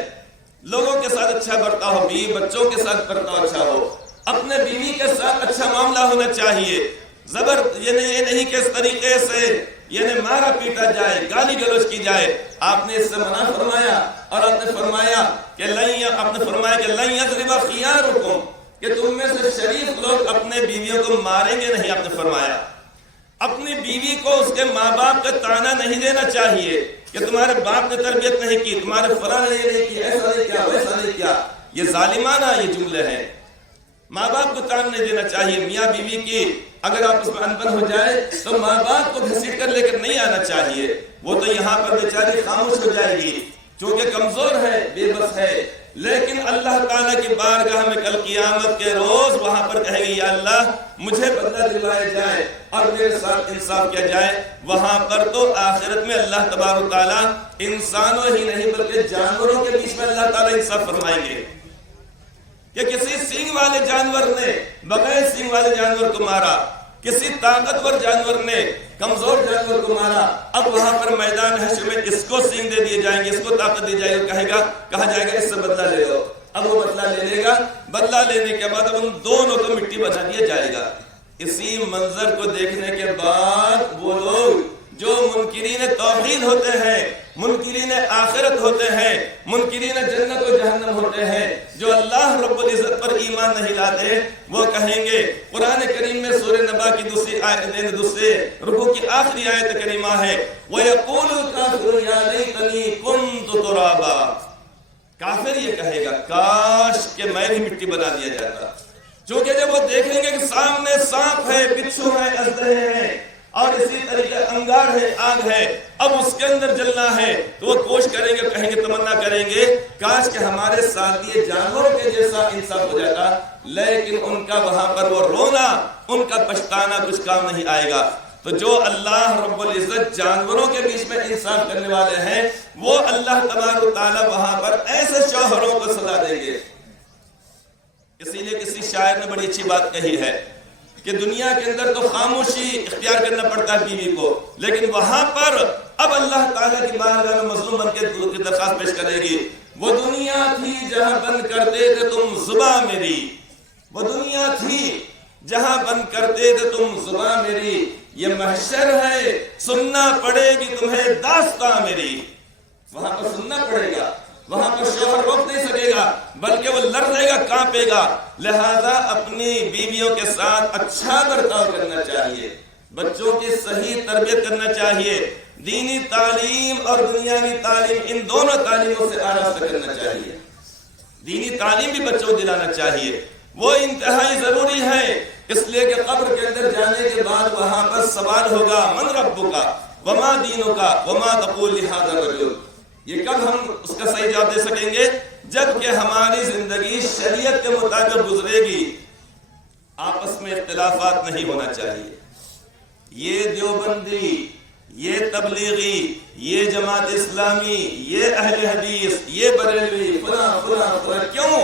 لوگوں کے ساتھ اچھا برتاؤ ہو، بیوی بچوں کے ساتھ برتاؤ اچھا ہو، اپنے بیوی کے ساتھ اچھا معاملہ ہونا چاہیے۔ یعنی یہ نہیں کہ اس طریقے سے یعنی مارا پیٹا جائے، گالی گلوچ کی جائے۔ آپ نے اس سے منع فرمایا اور آپ نے فرمایا کہ لن یضرب خیارکم، کہ تم میں سے شریف لوگ اپنے بیویوں کو ماریں گے نہیں۔ آپ نے فرمایا اپنی بیوی کو اس کے ماں باپ کا طعنہ نہیں دینا چاہیے کہ تمہارے باپ نے تربیت نہیں کی، تمہارے فلاں نے نہیں کی، ایسا نہیں کیا، ویسا نہیں کیا۔ یہ ظالمانہ یہ جملے ہیں۔ ماں باپ کو طعنہ نہیں دینا چاہیے۔ میاں بیوی کی اگر آپ اس میں انبن ہو جائے تو ماں باپ کو گھسیٹ کر لے کر نہیں آنا چاہیے۔ وہ تو یہاں پر بیچاری خاموش ہو جائے گی چونکہ کمزور ہے، بے بس ہے، لیکن اللہ تعالیٰ کی بارگاہ میں کل قیامت کے روز وہاں پر کہے گی یا اللہ مجھے بدلہ دلوایا جائے اور میرے ساتھ انصاف کیا جائے۔ وہاں پر تو آخرت میں اللہ تبارک و تعالیٰ انسانوں ہی نہیں بلکہ جانوروں کے بیچ میں اللہ تعالیٰ انصاف فرمائیں گے کہ کسی سینگ والے جانور نے بغیر سینگ والے جانور کو مارا، کسی طاقتور جانور نے کمزور جانور کو مارا۔ اب وہاں پر میدان حشر میں اس کو سینگ دے دیے جائیں گے، اس کو طاقت دی جائے گی، کہا جائے گا اس سے بدلہ لے لو۔ اب وہ بدلہ لے لے گا، بدلہ لینے کے بعد اب ان دونوں کو مٹی بنا دیا جائے گا۔ اسی منظر کو دیکھنے کے بعد وہ لوگ جو منکرین توحید ہوتے ہیں، منکرین آخرت ہوتے ہیں، منکرین جنت و جہنم ہوتے ہیں، جو اللہ رب العزت پر ایمان نہیں لاتے، وہ کہیں گے قرآن کریم میں سورہ نبا کی دوسرے رکوع کی آخری آیت کریمہ ہے وَيَقُولُ الْكَافِرُ يَا لَيْتَنِي كُنْتُ تُرَابًا۔ کافر یہ کہے گا کاش کہ میں بھی مٹی بنا دیا جاتا، چونکہ جب وہ دیکھیں گے کہ سامنے سانپ ہے، بچھو ہے، اژدہے ہیں اور اسی طریقے انگار ہے، آگ ہے، اب اس کے اندر جلنا ہے، تو وہ کوشش کریں گے، کہیں گے، تمنا کریں گے کاش کہ ہمارے ساتھ یہ جانوروں کے جیسا انصاف ہو جاتا، لیکن ان کا وہاں پر وہ رونا، ان کا پچھتانا کچھ کام نہیں آئے گا۔ تو جو اللہ رب العزت جانوروں کے بیچ میں انصاف کرنے والے ہیں، وہ اللہ تبارک و تعالیٰ وہاں پر ایسے شوہروں کو سزا دیں گے۔ اسی لیے کسی شاعر نے بڑی اچھی بات کہی ہے کہ دنیا کے اندر تو خاموشی اختیار کرنا پڑتا ہے بیوی کو، لیکن وہاں پر اب اللہ تعالیٰ کی بارگاہ میں مظلوم بن کے درخواست پیش کرے گی، وہ دنیا تھی جہاں بند کرتے تھے تم زباں میری، وہ دنیا تھی جہاں بند کرتے تھے تم زباں میری، یہ محشر ہے سننا پڑے گی تمہیں داستاں میری۔ وہاں پر سننا پڑے گا، وہاں پر شوہر روک نہیں سکے گا بلکہ وہ لرزے گا، کانپے گا۔ لہذا اپنی بیویوں کے ساتھ اچھا برتاؤ کرنا چاہیے، بچوں کی صحیح تربیت کرنا چاہیے، دینی تعلیم اور دنیاوی تعلیم ان دونوں تعلیموں سے آراستہ کرنا چاہیے۔ دینی تعلیم بھی بچوں کو دلانا چاہیے، وہ انتہائی ضروری ہے، اس لیے کہ قبر کے اندر جانے کے بعد وہاں پر سوال ہوگا من ربک وما دینک وما تقول لہذا الرجل۔ یہ کب ہم اس کا صحیح جواب دے سکیں گے؟ جبکہ ہماری زندگی شریعت کے مطابق گزرے گی۔ آپس میں اختلافات نہیں ہونا چاہیے۔ یہ دیوبندی، یہ تبلیغی، یہ جماعت اسلامی، یہ اہل حدیث، یہ بریلوی، فلاں کیوں؟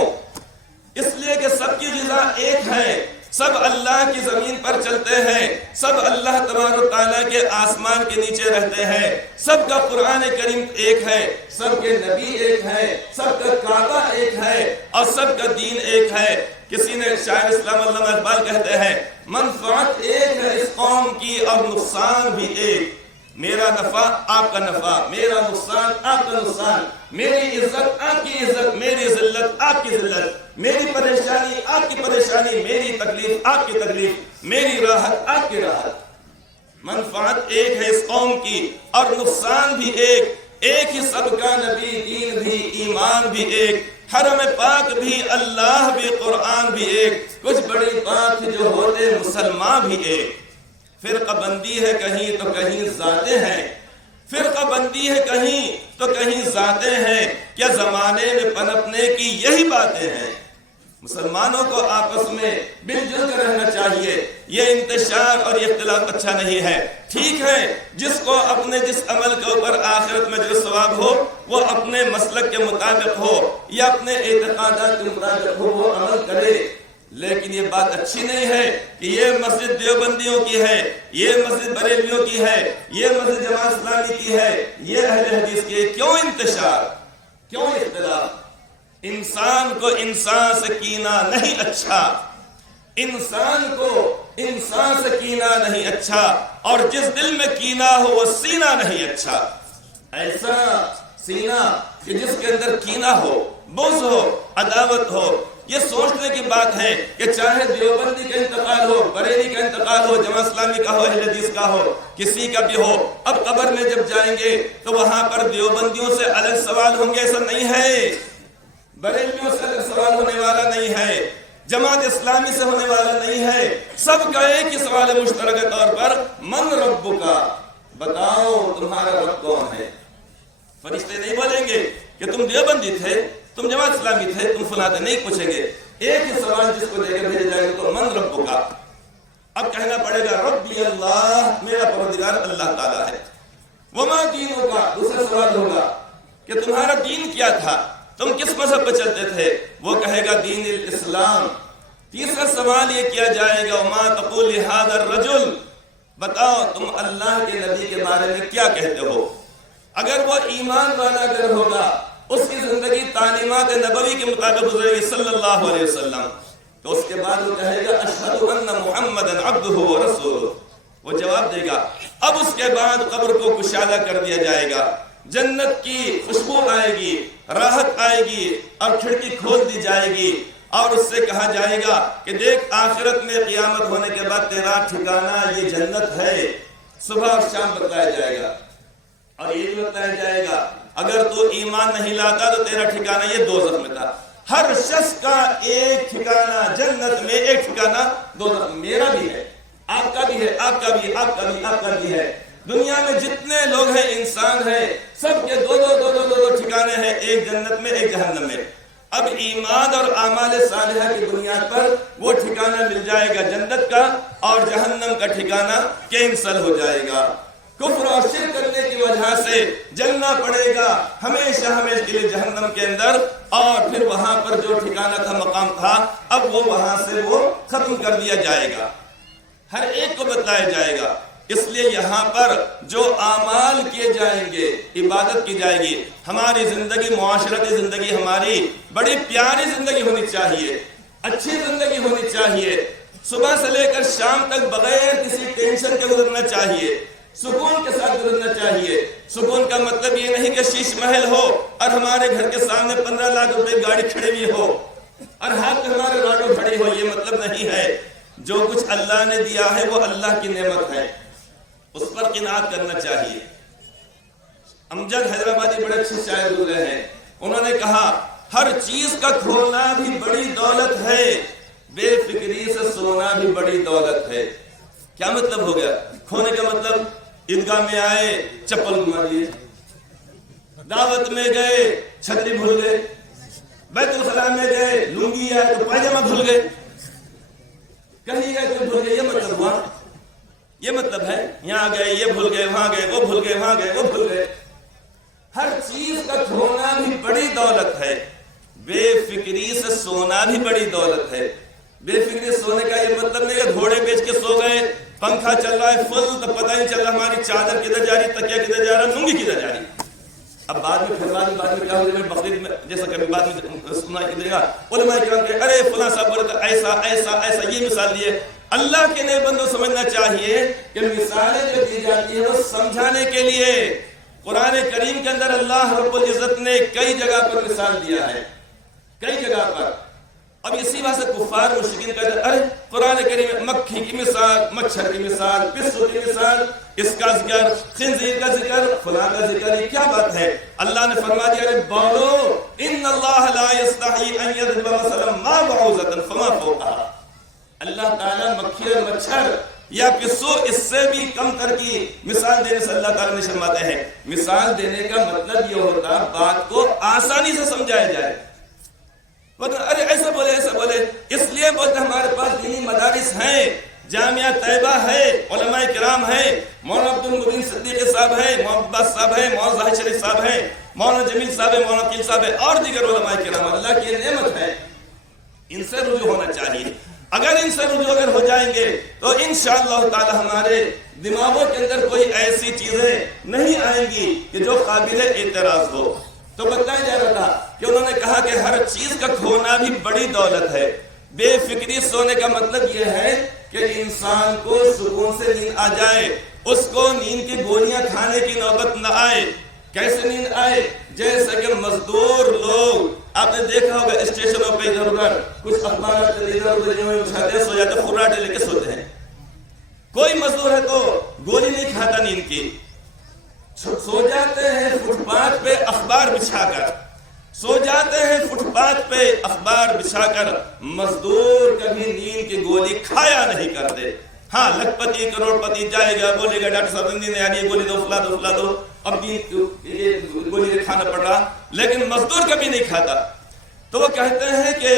اس لیے کہ سب کی غذا ایک ہے، سب اللہ کی زمین پر چلتے ہیں، سب اللہ تبارک تعالیٰ کے آسمان کے نیچے رہتے ہیں، سب کا قرآن کریم ایک ہے، سب کے نبی ایک ہے، سب کا کعبہ ایک ہے اور سب کا دین ایک ہے۔ کسی نے شاعر اسلام علامہ اقبال کہتے ہیں منفعت ایک ہے اس قوم کی اور نقصان بھی ایک، میرا نفع آپ کا نفع، میرا نقصان آپ کا نقصان، میری عزت آپ کی عزت، میری ذلت آپ کی ذلت، میری پریشانی آپ کی پریشانی، میری تکلیف آپ کی تکلیف، میری راحت آپ کی راحت۔ منفعت ایک ہے اس قوم کی اور نقصان بھی ایک، ایک ہی سب کا نبی، دین بھی، ایمان بھی ایک، حرم پاک بھی، اللہ بھی، قرآن بھی ایک، کچھ بڑی بات جو ہوتے مسلمان بھی ایک۔ فرقہ بندی ہے کہیں تو کہیں ذاتیں ہیں، فرقہ بندی ہے کہیں تو کہیں ذاتیں ہیں، کیا زمانے میں پنپنے کی یہی باتیں ہیں؟ مسلمانوں کو آپس میں مل جل کر رہنا چاہیے، یہ انتشار اور یہ اختلاف اچھا نہیں ہے۔ ٹھیک ہے، جس کو اپنے جس عمل کے اوپر آخرت میں جو ثواب ہو وہ اپنے مسلک کے مطابق ہو یا اپنے اعتقادات کے مطابق ہو وہ عمل کرے، لیکن یہ بات اچھی نہیں ہے کہ یہ مسجد دیوبندیوں کی ہے، یہ مسجد بریلویوں کی ہے، یہ مسجد جماعت اسلامی کی ہے، یہ اہل حدیث کی ہے۔ کیوں انتشار، کیوں اختلاف؟ انسان کو انسان سے کینہ نہیں اچھا، انسان کو انسان سے کینہ نہیں اچھا، اور جس دل میں کینہ ہو وہ سینہ نہیں اچھا۔ ایسا سینہ کہ جس کے اندر کینہ ہو، بغض ہو، عداوت ہو، یہ سوچنے کی بات ہے کہ چاہے دیوبندی کا انتقال ہو، بریلی کا انتقال ہو، جماعت اسلامی کا ہو، اہل حدیث کا ہو، کسی کا بھی ہو، اب قبر میں جب جائیں گے تو وہاں پر دیوبندیوں سے الگ سوال ہوں گے، ایسا نہیں ہے، بریلیوں سے الگ سوال ہونے والا نہیں ہے، جماعت اسلامی سے ہونے والا نہیں ہے، سب کا ایک ہی سوال ہے مشترکہ طور پر، من ربکا، بتاؤ تمہارا رب کون ہے؟ فرشتے نہیں بولیں گے کہ تم دیوبندی تھے، تم جماعت اسلامی تھے، تم فلاں تھے، نہیں پوچھیں گے، ایک ہی سوال جس کو دے کر بھیجا جائے گا تو من ربکا۔ اب کہنا پڑے گا ربی اللہ، میرا پروردگار اللہ تعالیٰ ہے۔ وما دینک، دوسرا سوال ہوگا کہ تمہارا دین کیا تھا، تم کس مذہب پہ چلتے تھے؟ وہ کہے گا دین الاسلام۔ تیسرا سوال یہ کیا جائے گا وما تقول لہذا الرجل، بتاؤ تم اللہ کے نبی کے بارے میں کیا کہتے ہو؟ اگر وہ ایمان والا اگر ہوگا، اس کی زندگی تعلیمات نبوی کے مطابق گزرے گی صلی اللہ علیہ وسلم، تو اس کے بعد وہ کہے گا اشہد ان محمدا عبدہ ورسولہ، وہ جواب دے گا۔ اب اس کے بعد قبر کو کشادہ کر دیا جائے گا، جنت کی خوشبو آئے گی، راحت آئے گی، اور کھڑکی کھول دی جائے گی، اور اس سے کہا جائے گا کہ دیکھ آخرت میں قیامت ہونے کے بعد تیرا ٹھکانہ یہ جنت ہے۔ صبح اور شام بتلایا جائے گا، اور یہ بھی بتلایا جائے گا اگر تو ایمان نہیں لاتا تو تیرا ٹھکانہ یہ دوزخ میں تھا۔ ہر شخص کا ایک ٹھکانہ جنت میں، ایک ٹھکانہ دوزخ، میرا بھی ہے، آپ کا بھی ہے، آپ کا بھی، آپ کا بھی، آپ کا بھی ہے۔ دنیا میں جتنے لوگ ہیں انسان ہیں، سب کے دو ٹھکانے ہیں، ایک جنت میں ایک جہنم میں۔ اب ایمان اور اعمال صالحہ کی بنیاد پر وہ ٹھکانہ مل جائے گا جنت کا، اور جہنم کا ٹھکانہ کینسل ہو جائے گا۔ کفر اور شرک کرنے کی وجہ سے جلنا پڑے گا ہمیشہ ہمیشہ کے لیے جہنم کے اندر، اور پھر وہاں پر جو ٹھکانہ تھا، مقام تھا، اب وہ وہاں سے وہ ختم کر دیا جائے گا، ہر ایک کو بتلایا جائے گا۔ اس لیے یہاں پر جو اعمال کیے جائیں گے، عبادت کی جائے گی، ہماری زندگی، معاشرتی زندگی ہماری بڑی پیاری زندگی ہونی چاہیے، اچھی زندگی ہونی چاہیے، صبح سے لے کر شام تک بغیر کسی ٹینشن کے گزرنا چاہیے، سکون کے ساتھ گزرنا چاہیے۔ سکون کا مطلب یہ نہیں کہ شیش محل ہو اور ہمارے گھر کے سامنے 15 لاکھ روپے گاڑی کھڑی ہوئی ہو اور ہاتھ میں ہمارے راڈو کھڑی ہو، یہ مطلب نہیں ہے۔ جو کچھ اللہ نے دیا ہے وہ اللہ کی نعمت ہے، اس پر قناعت کرنا چاہیے۔ امجد حیدرآبادی بڑے اچھے شاعر گزرے ہیں، انہوں نے کہا ہر چیز کا کھونا بھی بڑی دولت ہے، بے فکری سے سونا بھی بڑی دولت ہے۔ کیا مطلب ہو گیا کھونے کا؟ مطلب عیدگاہ میں آئے چپل گما دیے، دعوت میں گئے چھتری بھول گئے، بیت الخلاء میں گئے لنگی آئے تو پائجامہ بھول گئے، کہیں گئے تو بھول گئے، یہ مطلب ہوا، یہ مطلب ہے یہاں گئے یہ بھول گئے، وہاں گئے وہ بھول گئے، وہاں گئے وہ بھول گئے۔ ہر چیز کا کھونا بھی بڑی دولت ہے، بے فکری سے سونا بھی بڑی دولت ہے۔ بے فکری سونے کا یہ مطلب نہیں کہ گھوڑے بیچ کے سو گئے، پنکھا چل رہا ہے فل تو پتہ نہیں چل رہا ہماری چادر کدھر جا رہی، تکیہ کدھر جا رہا، لنگی کدھر جا رہی۔ اب بعد میں کیا ہو جائے، بقرعید میں جیسا کبھی بعد میں سنا ادھر گا علماء کرام کہ ارے فلاں صاحب بولے تو ایسا ایسا ایسا، یہ مثال دیے۔ اللہ کے نئے بندوں سمجھنا چاہیے کہ مثالیں جو دی جاتی ہیں وہ سمجھانے کے لیے۔ قرآن کریم کے اندر اللہ رب العزت نے کئی جگہ پر مثال دیا ہے، کئی جگہ پر۔ اب اسی وجہ سے کفار مشرکین کہتے ہیں ارے قرآن کریم میں مکھی کی مثال، مچھر کی مثال، پسو کی مثال، اس کا ذکر، خنزیر کا ذکر، فلاں کا ذکر، یہ کیا بات ہے؟ اللہ نے فرما دیا ارے بولو ان اللہ لا یستحی ان یضرب مثلا ما بعوضۃ فما فوقها۔ اللہ تعالیٰ مکھی اور مچھر یا پھر 100 اس سے بھی کم تر کی مثال دینے سے اللہ تعالیٰ نے فرماتے ہیں مثال دینے کا مطلب یہ ہوتا بات کو آسانی سے سمجھایا جائے. ارے ایسا بولے اس لیے بولتے ہمارے پاس دینی مدارس ہیں, جامعہ طیبہ ہے, علماء کرام ہیں, مولانا عبد المبین صدیقی صاحب ہیں, مولانا عباس صاحب ہیں, مولانا ظاہر شریف صاحب ہیں, مولانا جمیل صاحب ہیں, مولانا عقیل صاحب ہیں اور دیگر علماء کرام. اللہ کی نعمت ہے, ان سے رجوع ہونا چاہیے. اگر ان سے رجوع اگر ہو جائیں گے تو انشاءاللہ تعالی ہمارے دماغوں کے اندر کوئی ایسی چیزیں نہیں آئیں گی کہ جو قابل اعتراض ہو. تو بتایا جا رہا تھا کہ انہوں نے کہا کہ ہر چیز کا کھونا بھی بڑی دولت ہے. بے فکری سونے کا مطلب یہ ہے کہ انسان کو سکون سے نیند آ جائے, اس کو نیند کی گولیاں کھانے کی نوبت نہ آئے. کیسے نیند آئے؟ جیسے کہ مزدور لوگ آپ نے دیکھا ہوگا اسٹیشنوں پہ ادھر ادھر کچھ اخبارات ادھر ادھر اٹھاتے سو جاتے, خراٹے لے کے سوتے ہیں. کوئی مزدور ہے تو گولی نہیں کھاتا نیند کی, سو جاتے ہیں فٹ پاتھ پہ اخبار بچھا کر, سو جاتے ہیں فٹ پاتھ پہ اخبار بچھا کر. مزدور کبھی نیند کی گولی کھایا نہیں کرتے. ہاں لکھ پتی کروڑ پتی جائے گا بولے گا ڈاکٹر صاحب نیند نہیں آ رہی, گولی دو فلا دو اب گولی کھانا پڑ رہا, لیکن مزدور کبھی نہیں کھاتا. تو وہ کہتے ہیں کہ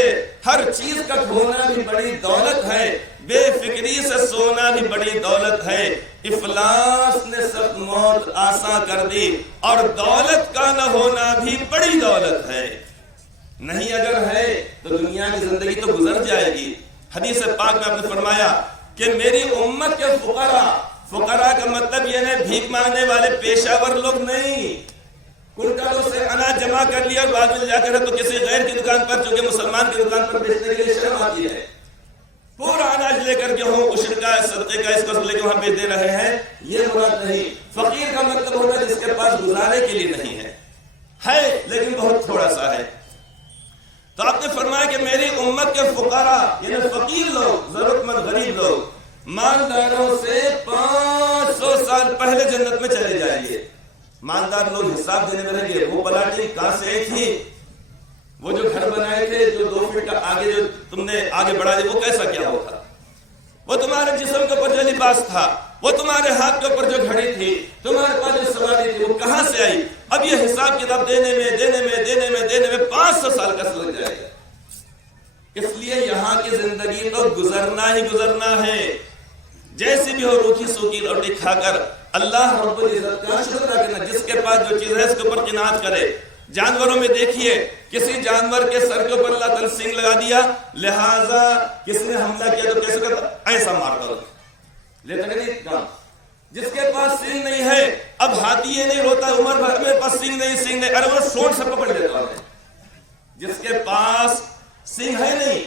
ہر چیز کا کھونا بھی بڑی دولت ہے, بے فکری سے سونا بھی بڑی دولت ہے. افلاس نے سب موت آسان کر دی اور دولت کا نہ ہونا بھی بڑی دولت ہے. نہیں اگر ہے تو دنیا کی زندگی تو گزر جائے گی. حدیث پاک میں آپ نے فرمایا کہ میری امت کے فقراء کا مطلب یہ ہے بھیک مانگنے والے پیشہ ور لوگ نہیں. کنٹلوں سے اناج جمع کر لیا اور بعد میں جا کر تو کسی غیر کی دکان پر, چونکہ مسلمان کی دکان پر بیچنے کے لیے شرم آتی ہے, پورا اناج لے کر کے ہوں عشر کا صدقے کا اس کو لے کے وہاں بیچ دے رہے ہیں. یہ مراد نہیں. فقیر کا مطلب ہوتا ہے جس کے پاس گزارے کے لیے نہیں ہے لیکن بہت تھوڑا سا ہے. تو آپ نے فرمایا کہ میری امت کے فقراء یعنی فقیر لوگ, ضرورت مند غریب لوگ مالداروں سے 500 سال پہلے جنت میں چلے جائیں گے. مالدار لوگ حساب دینے میں رہیں گے, وہ پلاٹی کہاں سے آئی تھی, وہ جو گھر بنائے تھے جو 2 فٹ کا آگے جو تم نے آگے بڑھا دی وہ کیسا کیا ہوا تھا, وہ تمہارے جسم کے اوپر جو لباس تھا, وہ تمہارے ہاتھ کے اوپر جو گھڑی تھی, تمہارے پاس جو سواری تھی وہ کہاں سے آئی. اب یہ حساب کتاب دینے میں 500 سال کا لگ جائے گا. اس لیے یہاں کی زندگی تو گزرنا ہی گزرنا ہے. جیسی بھی ہو روکھی سوکھی روٹی کھا کر اللہ رب العزت کا شکر ادا کرنا. جس کے پاس جو چیز ہے اس کے اوپر قناعت کرے. جانوروں میں دیکھیے کسی جانور کے سر کے اوپر اللہ تعالی سینگ لگا دیا, لہذا کس نے حملہ کیا تو کیسے کرتا, ایسا مار کر لیتا نہیں کام. جس کے پاس سینگ نہیں ہے, اب ہاتھی یہ نہیں روتا عمر بھر میرے پاس سینگ نہیں, ارے وہ سونٹ سے پکڑ لیتا ہے. جس کے پاس سینگ ہے نہیں,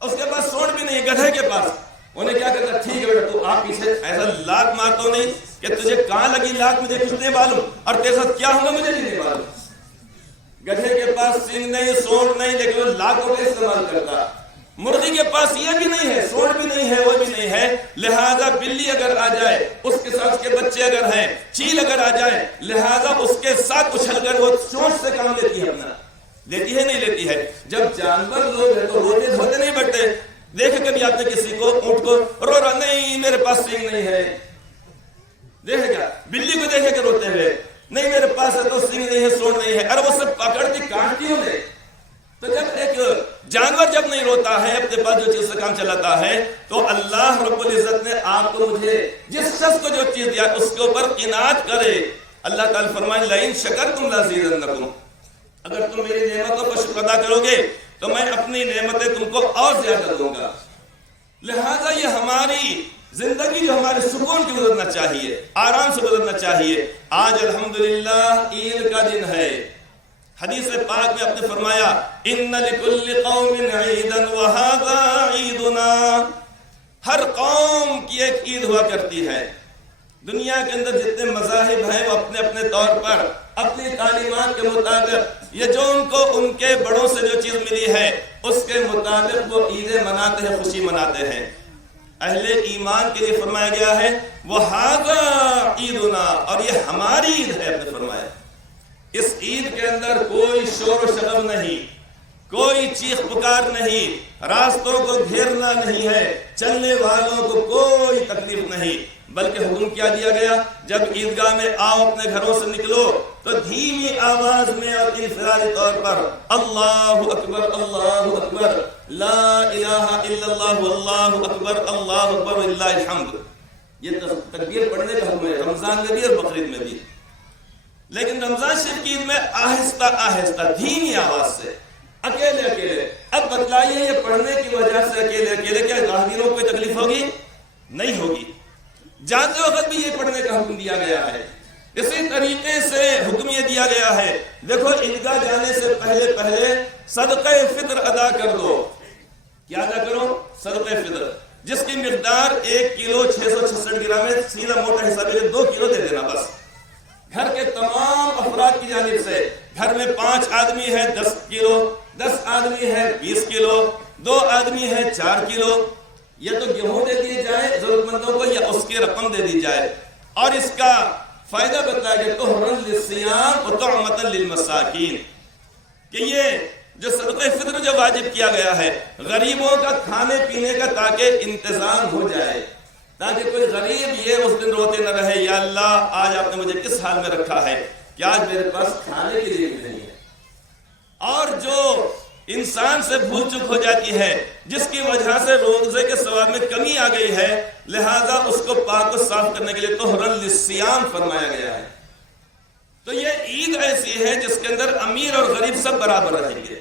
اس کے پاس سونٹ بھی نہیں, گدھے کے پاس, انہیں کیا کہتا ٹھیک ہے بیٹا تو آپ پیچھے ایسا لاکھ مارتا نہیں کہ تجھے کہاں لگی لاکھ مجھے کچھ نہیں معلوم اور تیرے ساتھ کیا ہوگا مجھے نہیں معلوم. گدھے کے پاس سینگ نہیں, سونٹ نہیں, لیکن وہ لاکھوں کا استعمال کرتا. مرغی کے پاس یہ بھی نہیں ہے, سونٹ بھی نہیں ہے, وہ بھی نہیں ہے, لہذا بلی اگر آ جائے اس کے ساتھ اس کے بچے اگر ہیں, چیل اگر آ جائے لہذا اس کے ساتھ اچھل کر وہ چونچ سے کام لیتی ہے, اپنا لیتی ہے نہیں لیتی ہے. جب جانور لوگ ہیں تو روتے دھوتے نہیں بیٹھتے. دیکھے کبھی آپ نے کسی کو اونٹ کو رو رہا نہیں میرے پاس سینگ نہیں ہے, دیکھے گا بلی کو دیکھے کہ روتے ہوئے نہیں میرے پاس ہے تو سینگ نہیں ہے, سونٹ نہیں ہے, ارے وہ سب پکڑتی کاٹتی ہوں. تو جب ایک جانور جب نہیں روتا ہے, اپنے پاس جو چیز سے کام چلاتا ہے, تو اللہ رب العزت نے آپ کو مجھے جس شخص کو جو چیز دیا اس کے اوپر قناعت کرے. اللہ تعالیٰ فرمائے لئن شکرتم لازیدنکم, اگر تم میری نعمتوں پر شکر ادا کرو گے تو میں اپنی نعمتیں تم کو اور زیادہ دوں گا. لہذا یہ ہماری زندگی جو ہمارے سکون کی گزرنا چاہیے, آرام سے گزرنا چاہیے. آج الحمدللہ عید کا دن ہے. حدیث پاک میں آپ نے فرمایا ان لکل قوم عیدا وہذا عیدنا, ہر قوم کی ایک عید ہوا کرتی ہے. دنیا کے اندر جتنے مذاہب ہیں وہ اپنے اپنے طور پر اپنی تعلیمات کے مطابق یہ جو ان کو ان کے بڑوں سے جو چیز ملی ہے اس کے مطابق وہ عیدیں مناتے ہیں, خوشی مناتے ہیں. اہل ایمان کے لیے فرمایا گیا ہے وَهَذَا عِيدُنَا, اور یہ ہماری عید ہے. آپ نے فرمایا اس عید کے اندر کوئی شور و شغب نہیں, کوئی چیخ پکار نہیں، راستوں کو گھیرنا نہیں ہے، چلنے والوں کو کوئی تکلیف نہیں، بلکہ حکم کیا دیا گیا، جب عیدگاہ میں آؤ اپنے گھروں سے نکلو تو دھیمی آواز میں اور انفرادی طور پر اللہ اکبر لا الہ الا اللہ اللہ اکبر وللہ الحمد، یہ تکبیر پڑھنے کا حکم ہے رمضان میں بھی اور بقرعید میں بھی۔ لیکن رمضان شریف کی عید میں آہستہ آہستہ دھیمی آواز سے اکیلے اکیلے۔ اب بتلائیے یہ پڑھنے کی وجہ سے اکیلے اکیلے کیا راہگیروں کو کوئی تکلیف ہوگی؟ نہیں ہوگی۔ جاتے وقت بھی یہ پڑھنے کا حکم دیا گیا ہے۔ اسی طریقے سے حکم یہ دیا گیا ہے، دیکھو عیدگاہ جانے سے پہلے پہلے صدقہ فطر ادا کر دو۔ کیا ادا کرو؟ صدقہ فطر، جس کی مقدار 1 کلو 666 گرام ہے، سیدھا موٹا حساب ہے 2 کلو دے دینا بس۔ گھر کے تمام افراد کی جانب سے، گھر میں 5 آدمی ہے 10 کلو، 10 آدمی ہے 20 کلو، 2 آدمی ہے 4 کلو، یا تو گیہوں دے دیے جائے ضرورت مندوں کو یا اس کی رقم دے دی جائے۔ اور اس کا فائدہ بتایا گیا طہرا للصیام وطعمة للمساکین، کہ یہ جو صدقہ فطر جو واجب کیا گیا ہے غریبوں کا کھانے پینے کا تاکہ انتظام ہو جائے، تاکہ کوئی غریب یہ اس دن روتے نہ رہے یا اللہ آج آپ نے مجھے کس حال میں رکھا ہے کہ آج میرے پاس کھانے کے لیے نہیں ہے۔ اور جو انسان سے بھول چک ہو جاتی ہے، جس کی وجہ سے روزے کے ثواب میں کمی آ گئی ہے، لہذا اس کو پاک و صاف کرنے کے لیے طہرا للصیام فرمایا گیا ہے۔ تو یہ عید ایسی ہے جس کے اندر امیر اور غریب سب برابر رہیں گے۔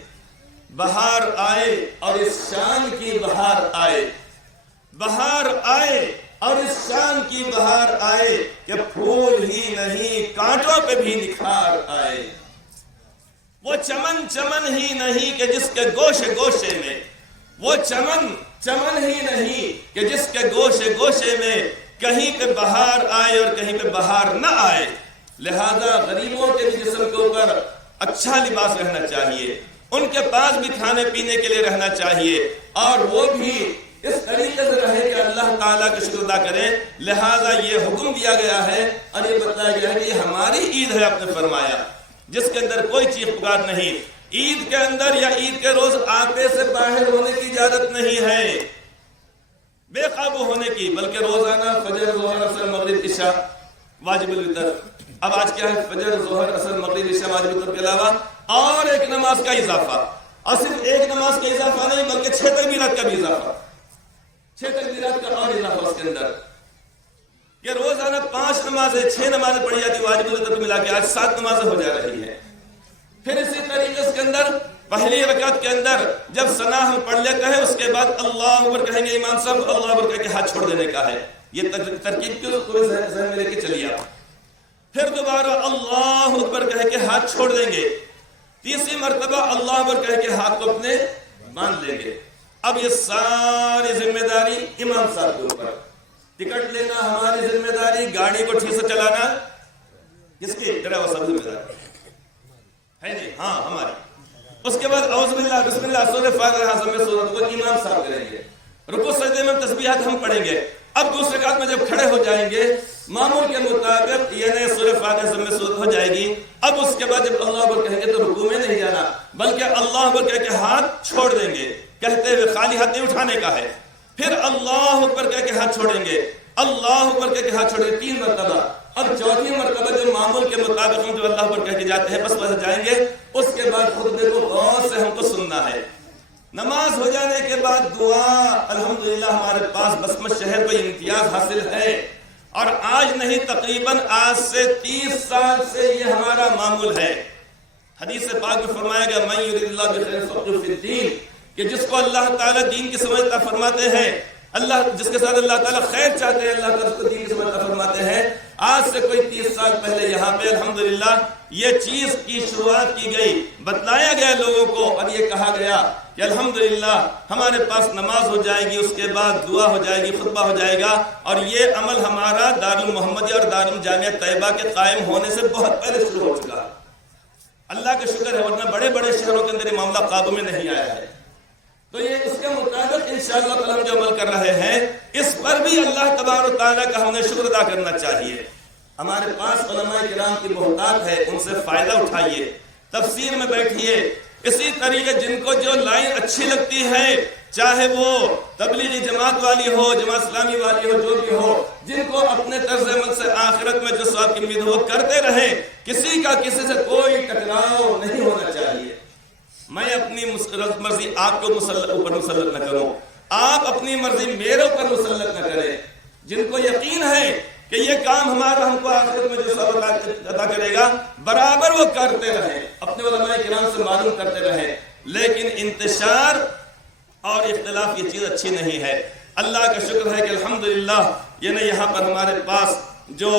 بہار آئے اور اس شان کی بہار آئے، بہار آئے اور اس شان کی بہار آئے کہ پھول ہی نہیں کانٹوں پہ بھی نکھار آئے، وہ چمن چمن ہی نہیں کہ جس کے گوشے گوشے میں، وہ چمن چمن ہی نہیں کہ جس کے گوشے گوشے میں کہیں پہ بہار آئے اور کہیں پہ بہار نہ آئے۔ لہذا غریبوں کے جسم کے اوپر اچھا لباس رہنا چاہیے، ان کے پاس بھی کھانے پینے کے لیے رہنا چاہیے، اور وہ بھی اس طریقے سے رہے کہ اللہ تعالیٰ کا شکر ادا کریں۔ لہذا یہ حکم دیا گیا ہے اور یہ بتایا گیا ہے کہ یہ ہماری عید ہے، آپ نے فرمایا، جس کے اندر کوئی چیخ پکار نہیں۔ عید کے اندر یا عید کے روز آٹے سے باہر ہونے کی اجازت نہیں ہے، بے قابو ہونے کی، بلکہ روزانہ فجر ظہر عصر مغرب عشاء واجب الوتر۔ اب آج کیا ہے؟ فجر ظہر عصر مغرب عشاء واجب الوتر کے علاوہ اور ایک نماز کا اضافہ، اور صرف ایک نماز کا اضافہ نہیں بلکہ 6 تکبیرات کا بھی اضافہ، 6 تکبیرات کا اور اضافہ اس کے اندر، کہ روزانہ 5 نمازیں 6 نمازیں پڑھی جاتی واجب الوتر کو ملا کے آج 7 نمازیں ہو جا رہی ہیں۔ پھر اسی طریقے کے اندر پہلی رکعت کے اندر جب ثنا ہم پڑھ لیتے ہیں اس کے بعد اللہ اکبر کہیں گے، امام صاحب اللہ اکبر کہہ کے ہاتھ چھوڑ دینے کا ہے۔ یہ ترکیب کیوں کوئی ذہن میں لے کے چلیے آپ۔ پھر دوبارہ اللہ اکبر کہہ کے ہاتھ چھوڑ دیں گے، تیسری مرتبہ اللہ اکبر کہہ کے ہاتھ کو اپنے باندھ لیں گے۔ اب یہ ساری ذمہ داری امام صاحب کے اوپر، ٹکٹ لینا ہماری ذمہ داری، گاڑی کو ٹھیک سے چلانا کس کی؟ ڈرائیور صاحب ذمہ داری ہے نہیں، ہاں ہماری۔ اس کے بعد اعوذ باللہ بسم اللہ سورہ فاتحہ میں سورت کو امام صاحب کریں گے، رکوع سجدے میں تسبیحات ہم پڑھیں گے۔ اب دوسرے رکعت میں جب کھڑے ہو جائیں گے معمول کے مطابق یعنی سورہ فاتحہ میں سورت ہو جائے گی۔ اب اس کے بعد جب اللہ اکبر کہیں گے تو رکوع میں نہیں جانا بلکہ اللہ اکبر کہہ کے ہاتھ چھوڑ دیں گے، کہتے ہوئے خالی ہاتھ نہیں اٹھانے کا ہے۔ پھر اللہ اکبر کہہ کے ہاتھ چھوڑیں گے، اللہ اکبر کہہ کے ہاتھ چھوڑیں گے 3 مرتبہ۔ اب چوتھی مرتبہ جو معمول کے مطابق ہم جو اللہ اکبر کہہ کے جاتے ہیں بس ویسے جائیں گے۔ اس کے بعد خطبے کو غور سے ہم کو سننا ہے۔ نماز ہو جانے کے بعد دعا، الحمدللہ ہمارے پاس بسمت شہر کو امتیاز حاصل ہے، اور آج نہیں تقریباً آج سے 30 سال سے یہ ہمارا معمول ہے۔ حدیث پاک میں فرمایا گیا من یرید اللہ بخیر یفقہہ فی الدین، کہ جس کو اللہ تعالیٰ دین کی سمجھ عطا فرماتے ہیں، اللہ جس کے ساتھ اللہ تعالیٰ خیر چاہتے ہیں اللہ تعالیٰ اس کو دین کی سمجھ عطا فرماتے ہیں۔ آج سے کوئی 30 سال پہلے یہاں پہ الحمدللہ یہ چیز کی شروعات کی گئی، بتلایا گیا لوگوں کو، اور یہ کہا گیا کہ الحمدللہ ہمارے پاس نماز ہو جائے گی، اس کے بعد دعا ہو جائے گی، خطبہ ہو جائے گا، اور یہ عمل ہمارا دارالمحمدیہ اور دارالجامعہ طیبہ کے قائم ہونے سے بہت پہلے شروع ہو چکا۔ اللہ کا شکر ہے، ورنہ بڑے بڑے شہروں کے اندر یہ معاملہ قابو میں نہیں آیا ہے۔ تو یہ اس کے مطابق انشاءاللہ تعالیٰ ہم جو عمل کر رہے ہیں اس پر بھی اللہ تبارک و تعالیٰ کا ہمیں شکر ادا کرنا چاہیے۔ ہمارے پاس علماء کرام کی محتاط ہے، ان سے فائدہ اٹھائیے، تفسیر میں بیٹھیے، اسی طریقے جن کو جو لائن اچھی لگتی ہے، چاہے وہ تبلیغی جماعت والی ہو، جماعت اسلامی والی ہو، جو بھی ہو، جن کو اپنے طرز عمل سے آخرت میں جو ثواب کی امید ہو کرتے رہیں، کسی کا کسی سے کوئی ٹکراؤ نہیں ہونا چاہیے۔ میں اپنی مرضی آپ کو اوپر مسلط نہ کروں، آپ اپنی مرضی میرے اوپر مسلط نہ کریں۔ جن کو یقین ہے کہ یہ کام ہمارا ہم کو آخرت میں جو ثواب عطا کرے گا، برابر وہ کرتے رہیں، اپنے علماء کرام سے معلوم کرتے رہیں، لیکن انتشار اور اختلاف یہ چیز اچھی نہیں ہے۔ اللہ کا شکر ہے کہ الحمدللہ یعنی یہاں پر ہمارے پاس جو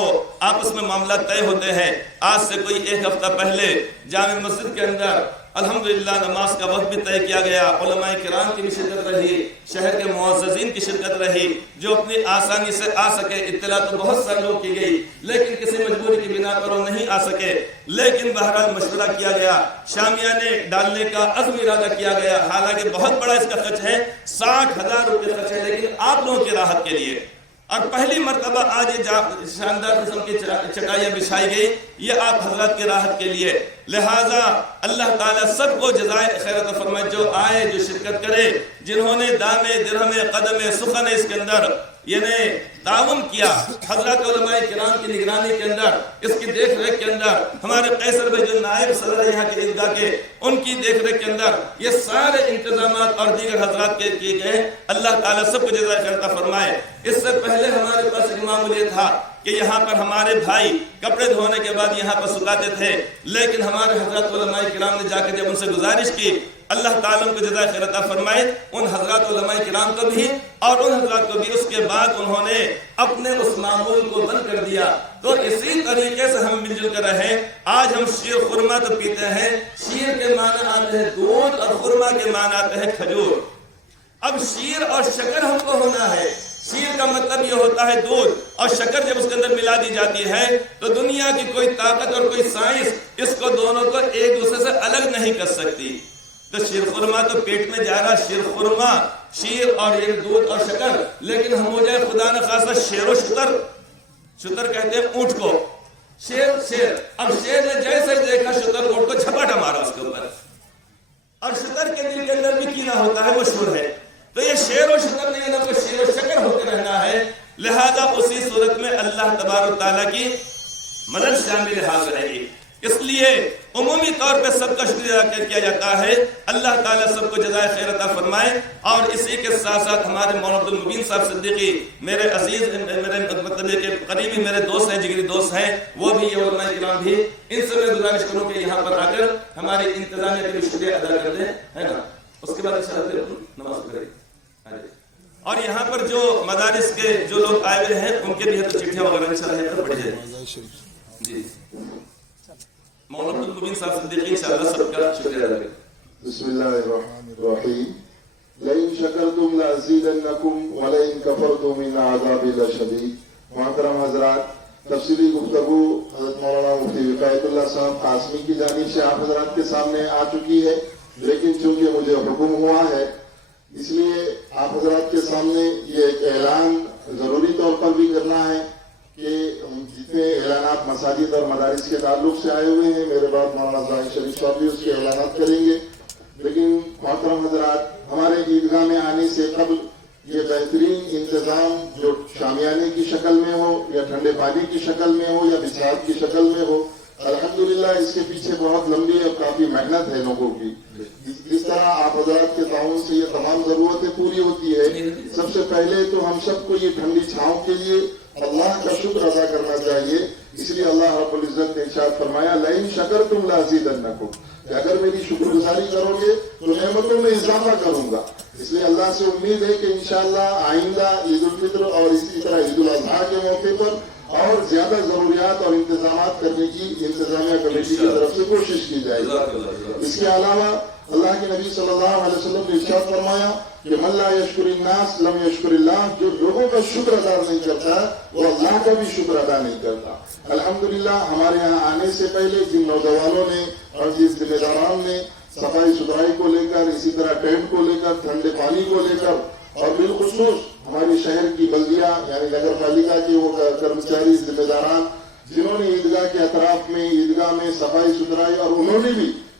آپس میں معاملات طے ہوتے ہیں، آج سے کوئی ایک ہفتہ پہلے جامع مسجد کے اندر الحمدللہ نماز کا وقت بھی طے کیا گیا، علماء کرام کی بھی شرکت رہی، شہر کے معززین کی شرکت رہی، جو اپنی آسانی سے آ سکے۔ اطلاع تو بہت سارے لوگ کی گئی، لیکن کسی مجبوری کی بنا پر وہ نہیں آ سکے، لیکن بہرحال مشورہ کیا گیا، شامیانے ڈالنے کا عزم ارادہ کیا گیا۔ حالانکہ بہت بڑا اس کا خرچ ہے، 60,000 روپے خرچ ہے، لیکن آپ لوگوں کی راحت کے لیے۔ اور پہلی مرتبہ آج یہ شاندار قسم کی چٹائیاں بچھائی گئی، یہ آپ حضرات کی راحت کے لیے۔ لہٰذا اللہ تعالیٰ سب کو جزائے خیر عطا فرمائے، جو آئے، جو شرکت کرے، جنہوں نے دامے درہمے قدمے سخن اس کے اندر یعنی تعاون کیا، حضرات علماء کرام کی نگرانی کے اندر، اس کی دیکھ ریکھ کے اندر، ہمارے قیصر بھائی جو نائب صدر یہاں کے عیدگاہ کے، ان کی دیکھ ریکھ کے اندر یہ سارے انتظامات اور دیگر حضرات کے کیے گئے۔ اللہ تعالیٰ سب کو جزائے خیر عطا فرمائے۔ اس سے پہلے ہمارے پاس ایک معمول یہ تھا کہ یہاں پر ہمارے بھائی کپڑے دھونے کے بعد یہاں پر سکھاتے تھے، لیکن ہمارے حضرات علماء کرام نے جا کے جب ان سے گزارش کی، اللہ تعالیٰ ان کو جزائے خیر عطا فرمائے، ان حضرات علماء کرام کو بھی اور ان حضرات کو بھی، اس کے بعد انہوں نے اپنے اس معمول کو بند کر دیا۔ تو اسی طریقے سے ہم مل جل کر رہیں۔ آج ہم شیر خرما تو پیتے ہیں، شیر کے معنی آتے ہیں دودھ اور خرما کے معنی آتے ہیں کھجور۔ اب شیر اور شکر ہم کو ہونا ہے۔ شیر کا مطلب یہ ہوتا ہے دودھ، اور شکر جب اس کے اندر ملا دی جاتی ہے تو دنیا کی کوئی طاقت اور کوئی سائنس اس کو دونوں کو ایک دوسرے سے الگ نہیں کر سکتی۔ تو شیر خرما تو پیٹ میں جا رہا، شیر خرما، شیر اور یہ دودھ اور شکر، لیکن ہم ہو جائے خدا نہ خاصہ شیر و شتر۔ شتر کہتے ہیں اونٹ کو، شیر۔ اب شیر نے جیسے دیکھا شتر اونٹ کو جھپاٹا مارا اس کے اوپر، اور شتر کے دل کے اندر بھی کینہ ہوتا ہے، مشہور ہے۔ تو یہ شیر و شکر نہیں ہے، تو شیر و شکر ہوتے رہنا ہے۔ لہذا اسی صورت میں اللہ تبارک تعالیٰ کی مدد شامل حاضر رہے گی۔ اس لیے عمومی طور پہ سب کا شکریہ ادا کیا جاتا ہے۔ اللہ تعالیٰ سب کو جزائے خیر عطا فرمائے۔ اور اسی کے ساتھ ساتھ ہمارے مولانا عبد المبین صاحب صدیقی، میرے عزیز، میرے مطلب کہ قریبی میرے دوست ہیں، جگری دوست ہیں، وہ بھی، یہ علماء کرام بھی، ان سے میں گزارش کروں کہ یہاں پر آ کر ہماری انتظامیہ کے لیے شکریہ ادا کر دیں، ہے نا۔ اس کے بعد انشاءاللہ نماز پڑھیں۔ اور یہاں پر جو مدارس کے جو لوگ آئے ہوئے ہیں ان کے بھی چٹھیاں وغیرہ انشاءاللہ پڑھی جائیں۔ جی مولانا عبد المبین صاحب صدیقی انشاءاللہ سب کا شکریہ ادا کریں۔ بسم اللہ الرحمن الرحیم۔ لئن شکرتم لازیدنکم ولئن کفرتم ان عذابی لشدید۔ محترم حضرات، تفصیلی گفتگو حضرت مولانا مفتی وقایت اللہ صاحب قاسمی کی جانب سے آپ حضرات کے سامنے آ چکی ہے، لیکن چونکہ مجھے حکم ہوا ہے اس لیے آپ حضرات کے سامنے یہ ایک اعلان ضروری طور پر بھی کرنا ہے کہ جتنے اعلانات مساجد اور مدارس کے تعلق سے آئے ہوئے ہیں، میرے بعد مولانا زاہد شریف صاحب بھی اس کے اعلانات کریں گے، لیکن محترم حضرات، ہمارے عیدگاہ میں آنے سے قبل یہ بہترین انتظام جو شامیانے کی شکل میں ہو یا ٹھنڈے پانی کی شکل میں ہو یا بساط کی شکل میں ہو، الحمدللہ اس کے پیچھے بہت لمبی اور کافی محنت ہے لوگوں کی۔ اس طرح آپ حضرات کے تعاون سے یہ تمام ضرورتیں پوری ہوتی ہے۔ سب سے پہلے تو ہم سب کو یہ ٹھنڈی چھاؤں کے لیے اللہ کا شکر ادا کرنا چاہیے۔ اس لیے اللہ رب العزت نے ارشاد فرمایا لئن شکرتم لازیدنکم، کہ اگر میری شکر گزاری کرو گے تو نعمتوں میں اضافہ کروں گا۔ اس لیے اللہ سے امید ہے کہ انشاءاللہ آئندہ عید الفطر اور اسی طرح عید الاضحیٰ کے موقع پر اور زیادہ ضروریات اور انتظامات کرنے کی انتظامیہ کمیٹی کی طرف سے کوشش کی جائے گی۔ اس کے علاوہ اللہ کے نبی صلی اللہ علیہ وسلم نے ارشاد فرمایا کہ من لا یشکر الناس لم یشکر اللہ، جو لوگوں کا شکر ادا نہیں کرتا وہ اللہ کا بھی شکر ادا نہیں کرتا۔ الحمدللہ ہمارے یہاں آنے سے پہلے جن نوجوانوں نے اور جن ذمہ داران نے صفائی ستھرائی کو لے کر، اسی طرح ٹینٹ کو لے کر، ٹھنڈے پانی کو لے کر، اور بالخصوص ہماری شہر کی بلدیہ یعنی نگر پالیکا کے وہ کرمچاری ذمہ داران جنہوں نے عیدگاہ کے اطراف میں، عیدگاہ میں صفائی ستھرائی، اور انہوں نے بھی